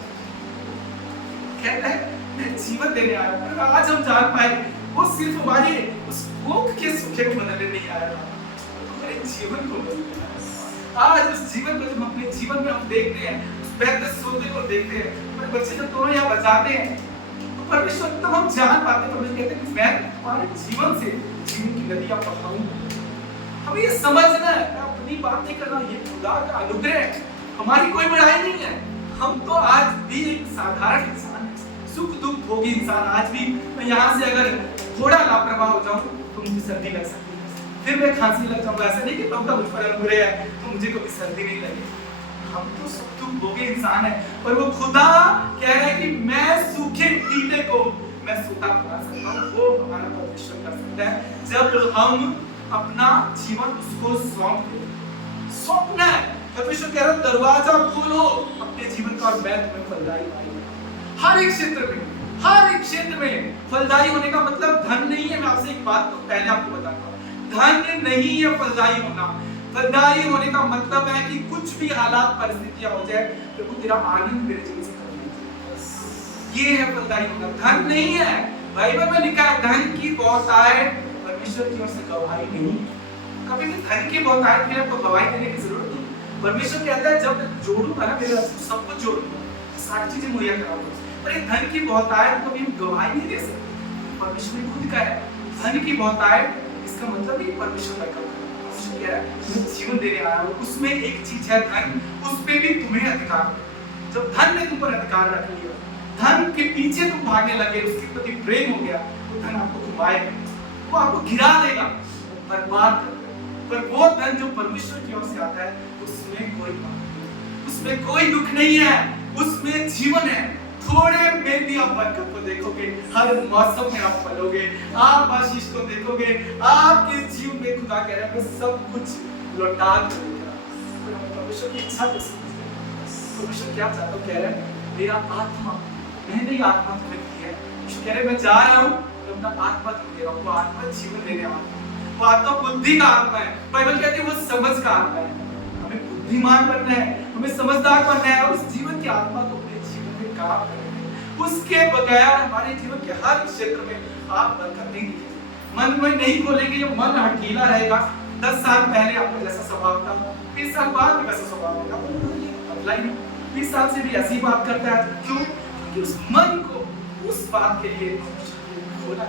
कहता है मैं जीवन देने आया हूं। आज हम जान पाए वो सिर्फ हमारी उस भूख के सूखे को बदलने नहीं आया था, हमारे जीवन को बदलने आया। आज उस जीवन को जब अपने जीवन में हम देखते हैं, उस बेहतर सोते को देखते हैं, हमारे बच्चे जब दोनों यहाँ बचाते हैं, तो परमेश्वर तब हम जान पाते हैं, परमेश्वर कहते हैं कि मैं तुम्हारे जीवन से जीवन की नदियां बहाऊंगा। हमें ये समझना है, मैं अपनी बात नहीं कर रहा, ये खुदा का अनुग्रह है, हमारी कोई बड़ाई नहीं है। हम तो आज भी एक साधारण इंसान है, सुख दुख भोगी इंसान। आज भी मैं यहाँ से अगर थोड़ा लापरवाह हो जाऊं तो मुझे सर्दी लग सकती है, फिर मैं खांसी लग जाऊंगा। ऐसा नहीं कि प्रभु का मुझ पर अनुग्रह है तो मुझे कभी सर्दी नहीं लगे। हम तो सुख दुख भोगी इंसान है, पर वो खुदा कह रहा है कि मैं सूखे टीले को मैं सूखा बना सकता हूँ। वो हमारा परमेश्वर कर सकता है जब हम अपना जीवन उसको सौंपना है। परमेश्वर कह रहा है दरवाजा खोलो अपने जीवन का और मैं तुम्हें फलदायी बनाऊंगा। हर एक क्षेत्र में फलदायी होने का मतलब धन नहीं है। मैं आपसे एक बात तो पहले आपको बताता हूँ, धन नहीं है फलदायी होना। फलदायी होने का मतलब है कि कुछ भी हालात परिस्थितियां हो जाए तो वो तेरा आनंद मेरे जीवन से कर दे। ये है फलदायी होना, धन नहीं है। बाइबल में लिखा है धन की बहुतायत परमेश्वर की ओर से गवाही नहीं। कभी भी धन की बहुतायत के लिए आपको गवाही देने की जरूरत नहीं। परमेश्वर कहता है जब मैं जोड़ूंगा ना मेरे सब कुछ जोड़ूंगा, सारी चीजें मुहैया कराऊंगा। पर ये धन की बहुतायत को भी हम गवाही नहीं दे सकते। परमेश्वर ने खुद कहा है धन की बहुतायत, इसका मतलब ही परमेश्वर का काम है। परमेश्वर कह रहा है मैं जीवन देने आया हूं, उसमें एक चीज है धन, उस पे भी तुम्हें अधिकार है। जब धन ने तुम पर अधिकार रख लिया, धन के पीछे तुम भागने लगे, उसके प्रति प्रेम हो गया, तो धन आपको घुमाएगा, वो आपको गिरा देगा, बर्बाद कर देगा। पर वो धन जो परमेश्वर की ओर से आता है उसमें कोई बात नहीं, उसमें कोई दुख नहीं है, उसमें जीवन है। थोड़े में भी आप बरकत को देखोगे, हर मौसम में आप फलोगे, आप आशीष को देखोगे। आपके जीवन में खुदा कह रहा है मैं सब कुछ लौटा दूंगा। परमेश्वर की इच्छा को समझते हैं। परमेश्वर क्या चाहता है? कह रहा है मेरा आत्मा, मैंने ही आत्मा तुम्हें दी है। परमेश्वर कह रहे मैं जा रहा हूँ, मैं अपना आत्मा तुम्हें दे रहा हूँ। वो आत्मा जीवन देने वाला है, वो आत्मा बुद्धि का आत्मा है। बाइबल कहती है वो समझ का आत्मा है। हमें बुद्धिमान बनना है, हमें समझदार बनना है और उस जीवन की आत्मा को अपने जीवन में काम करना है। उसके बगैर हमारे जीवन के हर क्षेत्र में आप बरकत नहीं दिखेगी। मन में नहीं खोलेंगे, जो मन हठीला रहेगा। 10 साल पहले आपका जैसा स्वभाव था, 20 साल बाद भी वैसा स्वभाव होगा, बदला ही नहीं। 20 साल से भी ऐसी बात करता है। क्यों? क्योंकि उस मन को उस बात के लिए खोला,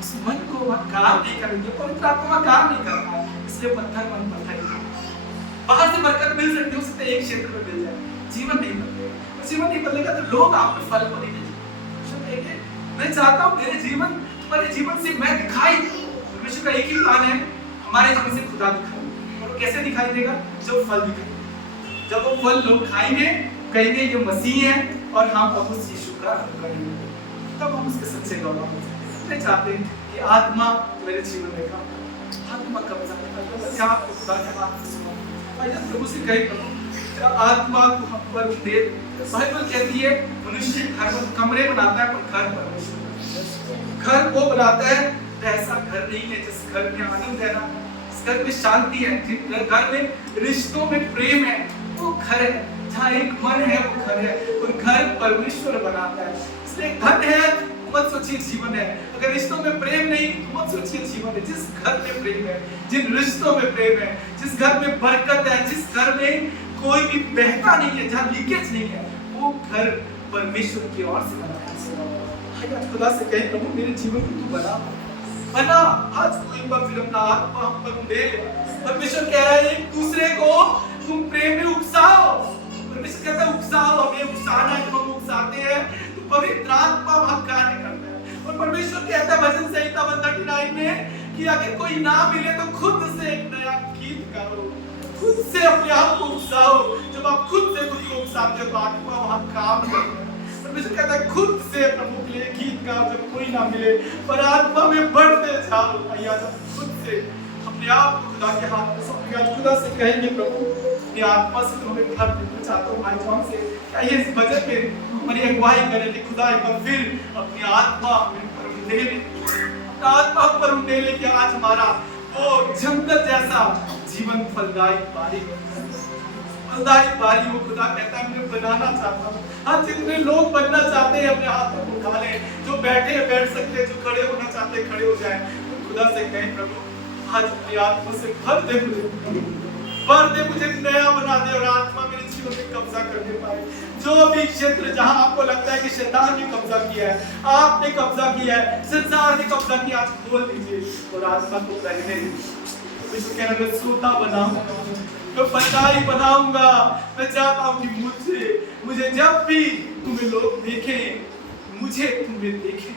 उस मन को वह काम नहीं करेंगे, पवित्र आत्मा काम नहीं करता है, इसलिए पत्थर मन पत्थर ही। बाहर से बरकत मिल सकती है, उससे एक क्षेत्र में मिल जाए, जीवन नहीं बदलेगा। जीवन नहीं बदलेगा तो लोग आप में फल को नहीं देंगे। मैं चाहता हूँ मेरे जीवन, तुम्हारे जीवन से मैं दिखाई दूं। परमेश्वर का एक ही प्लान है, हमारे जीवन से खुदा दिखाई। और कैसे दिखाई देगा? जो फल दिखाई। जब वो फल लोग खाएंगे, कहेंगे ये मसीह है और हम प्रभु यीशु का अनुकरण करेंगे, तब हम उसके सच्चे गवाह होंगे। मैं चाहते हैं कि आत्मा मेरे जीवन में काम, आत्मा कब्जा करे। क्या आपको खुदा की बात सुनो? भाई जब प्रभु से कहे प्रभु आत्मा को हम पर दे। बाइबल कहती है मनुष्य कमरे बनाता है पर घर परमेश्वर। घर वो बनाता है, ऐसा घर नहीं है जिस घर में आनंद है ना, जिस घर में शांति है, जिस घर में रिश्तों में प्रेम है, वो घर है। जहाँ एक मन है वो घर है, और घर परमेश्वर बनाता है। इसलिए धन है मत सोचिए जीवन है, अगर रिश्तों में प्रेम नहीं तो मत सोचिए जीवन है। जिस घर में प्रेम है, जिन रिश्तों में प्रेम है, जिस घर में बरकत है, जिस घर में कोई भी बहता नहीं है, जहाँ लीकेज नहीं है, वो घर परमेश्वर की ओर से बना है। आज खुदा से कहे प्रभु मेरे जीवन को तू बना। आज कोई बार फिर अपना आत्मा हम पर दे। परमेश्वर कह रहा है एक दूसरे को तुम प्रेम में उकसाओ। परमेश्वर कहता है उकसाओ, हमें उकसाना है, हम उकसाते हैं तो पवित्र आत्मा वहां कार्य करता है। और परमेश्वर कहता है भजन संहिता 139 में कि अगर कोई ना मिले तो खुद से एक नया गीत गाओ, खुद से अपने आप को उकसाओ। जब आप खुद से खुद को उकसाते हो तो आत्मा वहां काम करता है। परमेश्वर कहता है खुद से प्रभु के लिए गीत गाओ जब कोई ना मिले, पर आत्मा में बढ़ते जाओ। भैया जब खुद से अपने आप को खुदा के हाथ में सौंपेंगे, आज खुदा से कहेंगे प्रभु अपनी आत्मा से तुम्हें भर देना चाहता हूँ। भाई जान से क्या ये इस बजट में हमारी अगुवाई करें कि खुदा एक बार फिर अपनी आत्मा पर उठे ले, अपना आत्मा पर उठे ले कि आज हमारा वो जंगल जैसा जीवन फलदायी बारी वो खुदा कहता है मैं बनाना चाहता हूँ। आज जितने लोग बनना चाहते हैं अपने हाथों को उठा लें, जो बैठे बैठ सकते हैं, जो खड़े होना चाहते हैं खड़े हो जाएं। तो खुदा से कहें प्रभु आज अपनी आत्मा से भर दे मुझे नया बना दे और आत्मा मेरे जीवन में कब्जा करने पाए। जो भी क्षेत्र जहां आपको लगता है कि शैतान ने कब्जा किया है, आपने कब्जा किया है, संसार ने कब्जा किया, आज खोल दीजिए और आत्मा को रहने दीजिए। मैं सोता बनाऊंगा, मैं फलदायी बनाऊंगा। मैं चाहता हूं कि मुझे जब भी तुम्हें लोग देखें, मुझे तुम्हें देखें,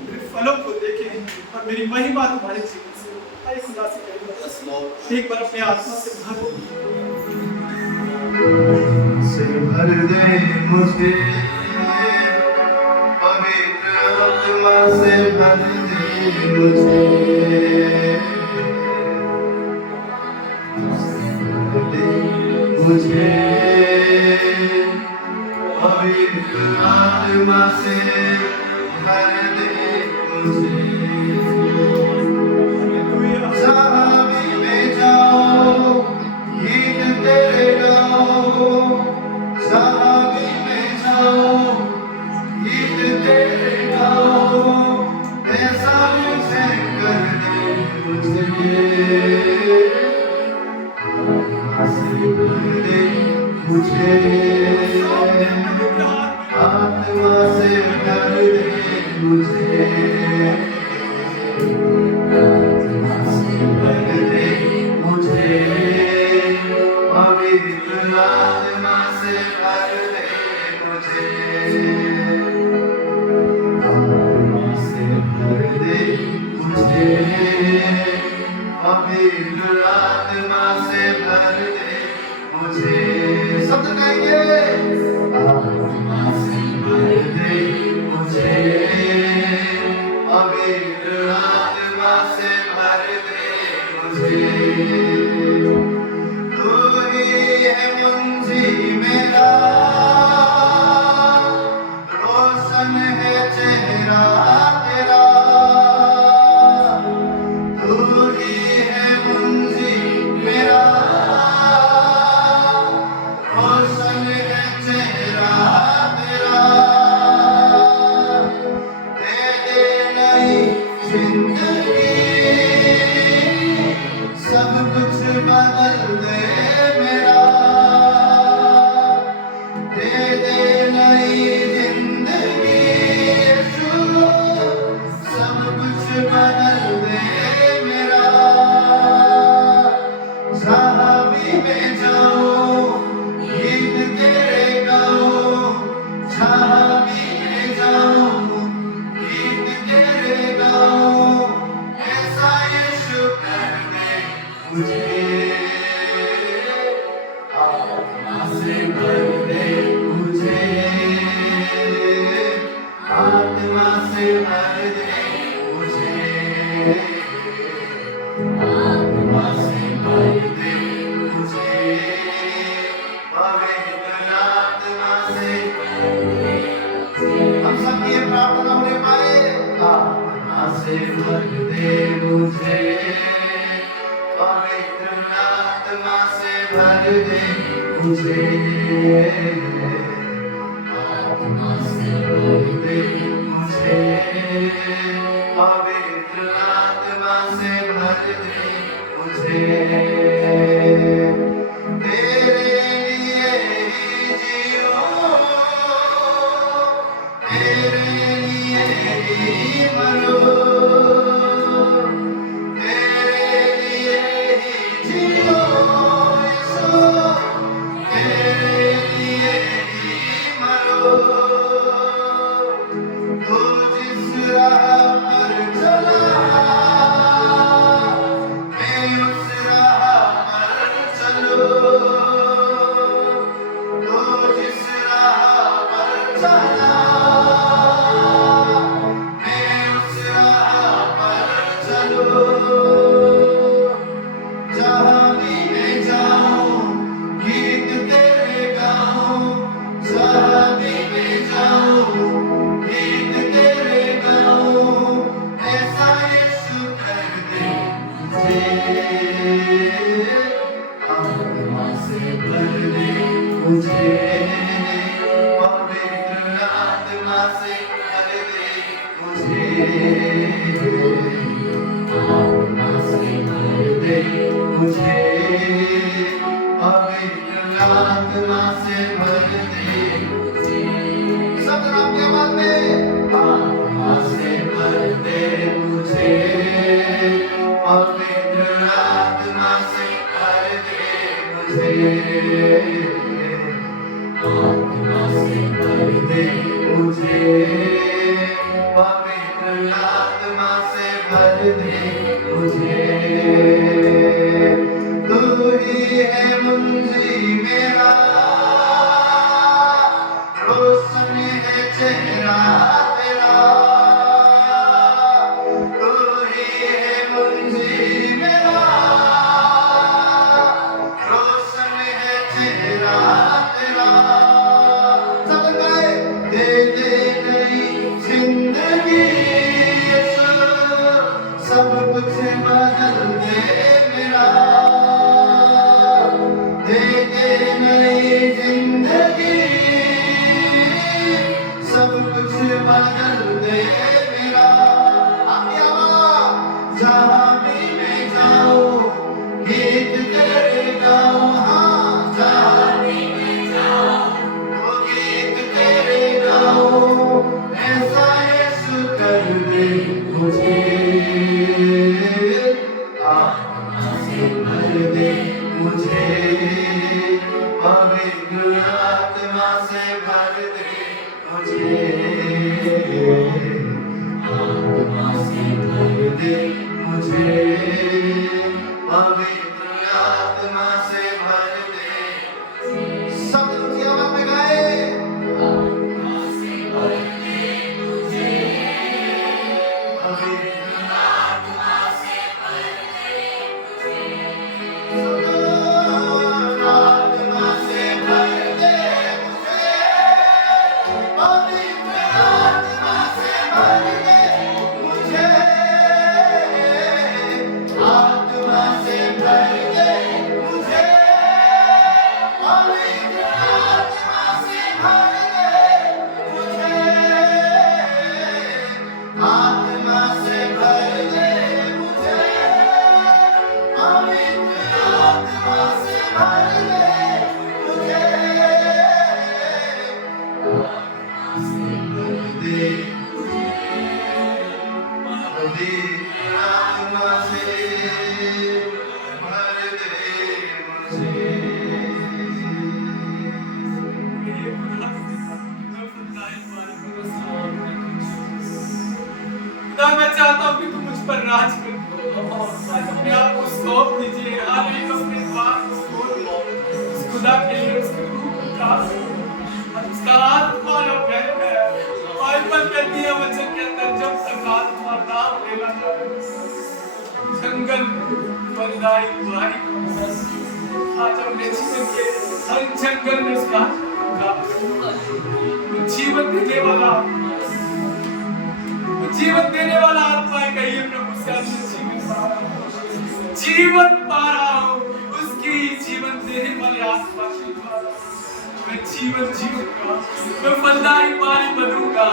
मेरे फलों को देखें और मेरी महिमा तुम्हारे जीवन से हो। आइए खुदा से कहें एक बार अपने आत्मा से भर दे मुझे, पवित्र आत्मा से भर दे मुझे पवित्र आत्मा से भर दे मुझे। जहाँ भी मैं जाऊँ गीत तेरे गाऊँ, जहाँ भी मैं जाऊँ गीत तेरे गाऊँ। ऐसा मुझे कर दे मुझे आत्मा से भर दे मुझे, आत्मा से भर दे मुझे, पवित्र आत्मा से भर दे मुझे, आत्मा से भर दे मुझे, पवित्र आत्मा से भर दे मुझे। सब गाएंगे आत्मा से भर भी मैं जाऊं गीत तेरे गाऊं, जहां भी मैं जाऊं गीत तेरे गाऊं, ऐसा यीशु कर दे मुझे, आत्मा से भर दे मुझे, आत्मा से भर दे मुझे, आत्मा से भर दे मुझे, पवित्र आत्मा से भर दे मुझे। हम सब ये प्रार्थना होने पाए, आत्मा से भर दे मुझे, पवित्र आत्मा से भर दे मुझे, आत्मा से भर दे मुझे, पवित्र आत्मा से भर दे मुझे, तेरे लिए ही जीऊं, तेरे लिए ही मरूं, तेरे लिए ही जीऊं यीशु, तेरे लिए ही मरूं, तू जिस राह पर चला मैं उस राह पर चलूं, तू जिस राह पर चला मैं उस राह पर चलूं, जहां भी मैं जाऊं गीत तेरे गाऊं, जहां भी मैं जाऊं गीत तेरे गाऊं, ऐसा यीशु कर दे मुझे, आत्मा से भर दे मुझे, पवित्र आत्मा से भर दे मुझे, आत्मा से भर दे मुझे, पवित्र आत्मा से भर दे मुझे, सब राम के बाद में, आत्मा से भर दे मुझे, पवित्र आत्मा से भर दे मुझे, आत्मा से भर दे मुझे, पवित्र आत्मा से भर दे मुझे, तू ही है मुंजी मेरा, रोशन है चेहरा तेरा, तू ही है मुंजी मेरा, रोशन है चेहरा तेरा, सब गाए, दे दे नई जिंदगी यीशु, सब कुछ बदल दे मेरा, दे दे नई जिंदगी, सब कुछ बदल दे मेरा, अपनी आवाज़, जहाँ भी मैं जाऊं गीत तेरे गाऊं, हाँ जहाँ भी मैं जाऊं वो गीत तेरे गाऊं, ऐसा यीशु कर दे मुझे, आत्मा से भर दे मुझे, पवित्र आत्मा से भर दे मुझे, आत्मा से भर दे मुझे, पवित्र आत्मा से भर दे, सब की आवाज में गाए, आत्मा से भर दे मुझे, पवित्र आत्मा से भर दे मुझे, आत्मा से भर दे मुझे, पवित्र आत्मा से भर दे मुझे, आत्मा से भर दे मुझे, पवित्र आत्मा से भर दे मुझे, आत्मा से भर दे मुझे, पवित्र आत्मा से भर दे मुझे, आत्मा से भर दे पवित्र आत्मा से भर दे मुझे। आज अपने आप को सौंप दीजिए, हर एक अपने द्वार को खोल दीजिए। उस खुदा के लिए उसकी रूह को काट दीजिए। और उसका आत्मा जो बैठ है, बाइबल कहती है वचन के अंदर, जब तक आत्मा नाम लेना जाए जंगल बंदाई भारी। आज अपने जीवन के हर जंगल में उसका जीवन देने वाला, जीवन देने वाला आत्मा है। कहिए प्रभु से आज जीवन पा रहा हूँ, उसकी जीवन देने वाले आत्मा के द्वारा मैं जीवन जीऊंगा, मैं फलदारी पानी बनूंगा,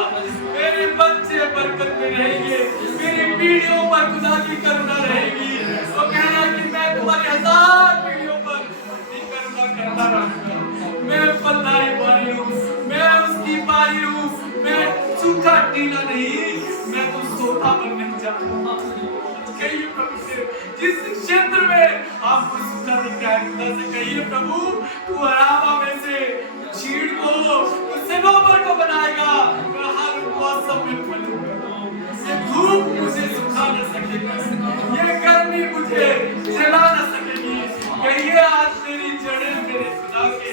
मेरे बच्चे बरकत में रहेंगे, मेरी पीढ़ियों पर खुदा की करुणा रहेगी। वो कह रहा है कि मैं तुम्हारी 1000 पीढ़ियों पर अपनी करुणा करता रहूंगा। मैं फलदारी पानी हूँ, मैं उसकी पानी हूँ, मैं सूखा टीला नहीं, मैं तो सोता पर नहीं जाऊंगा। कहिए प्रभु से, जिस क्षेत्र में आपको सूखा दिख रहा है, खुदा से कहिए प्रभु तू अराबा में से चीड़ को, तू सनोवर को बनाएगा, मैं हर मौसम में फलूंगा। ये धूप मुझे सुखा न सकेगा, ये गर्मी मुझे जला न सकेगी। कहिए आज मेरी जड़ें मेरे खुदा के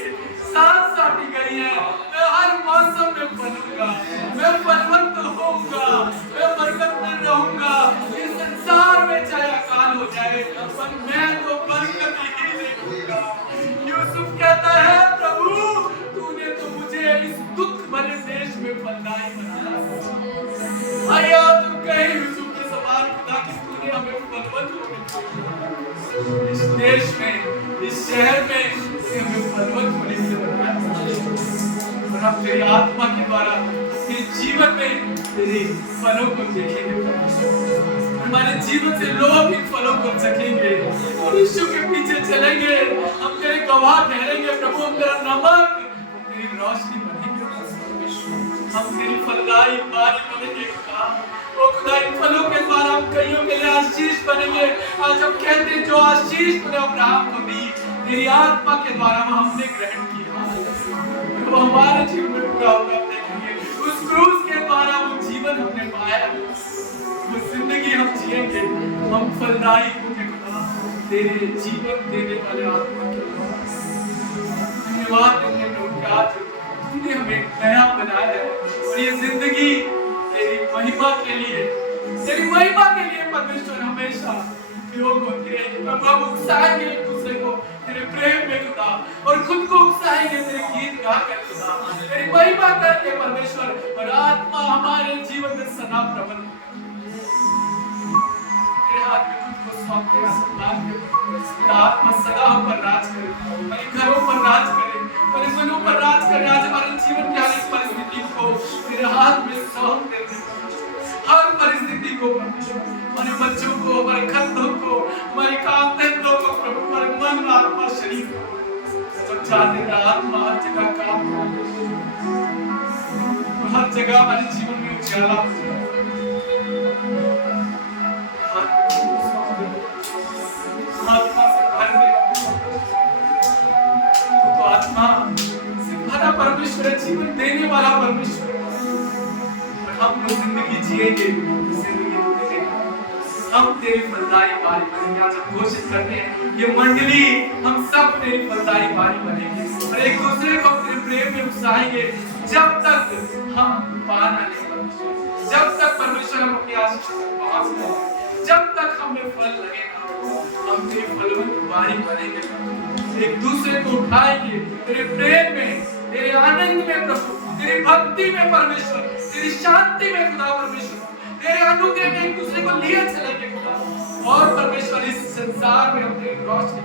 साथ साथ गई है, मैं हर मौसम में फलूंगा, मैं फलवंत होऊंगा, मैं बरकत में रहूंगा। इस संसार में चाहे अकाल हो जाए, पर मैं तो बरकत ही देखूंगा। यूसुफ कहता है प्रभु तूने तो मुझे इस दुख भरे देश में फलदाई बनाया। आया तुम कहे यूसुफ के सवाल खुदा कि तूने हमें फलवंत होने, इस देश में, इस शहर में हमें फलवंत होने के लिए बनाया। और हम तेरी आत्मा के द्वारा अपने जीवन में तेरे फलों को देखेंगे, हमारे जीवन से लोग इन फलों को चखेंगे और यीशु के पीछे चलेंगे। हम तेरे गवाह ठहरेंगे प्रभु, हम तेरा नमक, तेरी रोशनी बनेंगे, हम तेरी फलदाई बारी बनेंगे खुदा। ओ खुदा इन फलों के द्वारा हम कईयों के लिए आशीष बनेंगे। आज हम कहते हैं जो आशीष तूने अब्राहम को दी, तेरी आत्मा के द्वारा वो हमने ग्रहण किया, वो हमारे जीवन में पूरा होगा देखेंगे। उस क्रूस के द्वारा वो जीवन हमने पाया, वो जिंदगी हम जिएंगे, हम फलदायी होंगे खुदा तेरे जीवन देने वाले आत्मा के द्वारा। धन्यवाद तेरे प्रभु कि आज तूने हमें नया बनाया है और ये जिंदगी तेरी महिमा के लिए, तेरी महिमा के लिए परमेश्वर हमेशा उपयोग होती रहेगी। प्रभु हम उकसाएंगे एक दूसरे को तेरे प्रेम में खुदा, और खुद को उकसाएंगे तेरे गीत गाकर खुदा, तेरी महिमा करके परमेश्वर, और आत्मा हमारे जीवन में सदा प्रबल तेरे हाथ में खुद को सौंप तेरा सम्मान कर। आत्मा सदा हम पर राज करे, हमारे घरों पर राज करे, हमारे मनों पर राज करे। आज हमारे जीवन की हर एक परिस्थिति को तेरे हाथ में सौंप देते हैं, हर परिस्थिति को, हमारे बच्चों को, हमारे खतों को, हमारे काम धंधों को प्रभु, हमारे मन, आत्मा, शरीर को तो चाहते हैं आत्मा हर जगह काम करे, हर जगह हमारे जीवन में उजाला हो जाए। आत्मा से भर दे, तो आत्मा से भरा परमेश्वर है, जीवन देने वाला परमेश्वर है। हम लोग जिंदगी जिएंगे, जिंदगी तो देखेंगे, हम तेरी फलदाई बारी बनेंगे। आज हम घोषित करते हैं ये मंडली, हम सब तेरी फलदाई बारी बनेंगे और एक दूसरे को तेरे प्रेम में उकसाएंगे जब तक हम पा ना लें परमेश्वर, जब तक परमेश्वर हम अपनी आशीष तक पहुंच जाए, जब तक हमें फल लगेगा हम तेरी फलवंत बारी बनेंगे। एक दूसरे को उठाएंगे तेरे प्रेम में, तेरे आनंद में प्रभु, तेरी भक्ति में परमेश्वर, तेरी शांति में खुदा परमेश्वर, तेरे अनुग्रह में एक दूसरे को लिए चलेंगे खुदा। और परमेश्वर इस संसार में हम तेरी रोशनी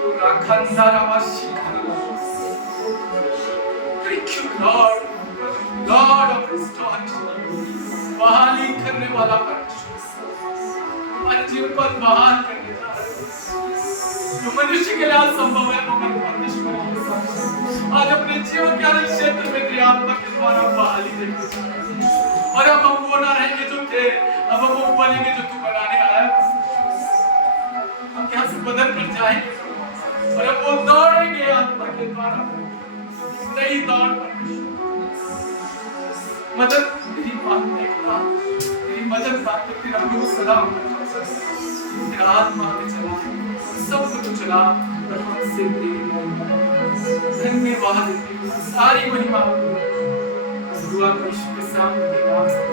पूरा खंडारावासी Thank you Lord, Lord of restoration, बहाली करने वाला परमेश्वर, हमारे जीवन को बहाल करने जा रहा है। जो मनुष्य के लिए संभव है वो परमेश्वर के साथ आज अपने जीवन के हर क्षेत्र में तेरी आत्मा के द्वारा बहाली देंगे। और अब हम वो ना रहेंगे जो थे, अब हम वो बनेंगे जो तू बनाने आया। हम यहाँ से बदल कर जाएंगे और अब वो दौड़ेंगे आत्मा के द्वारा, नई दौड़ परमेश्वर। मदद तेरी बात देखना, तेरी मदद बात तेरा रूह सदा आत्मा में चला, सब कुछ चला और हमसे प्रेम किया। धन्यवाद यीशु, सारी महिमा दुआ को यीशु के सामने आमीन।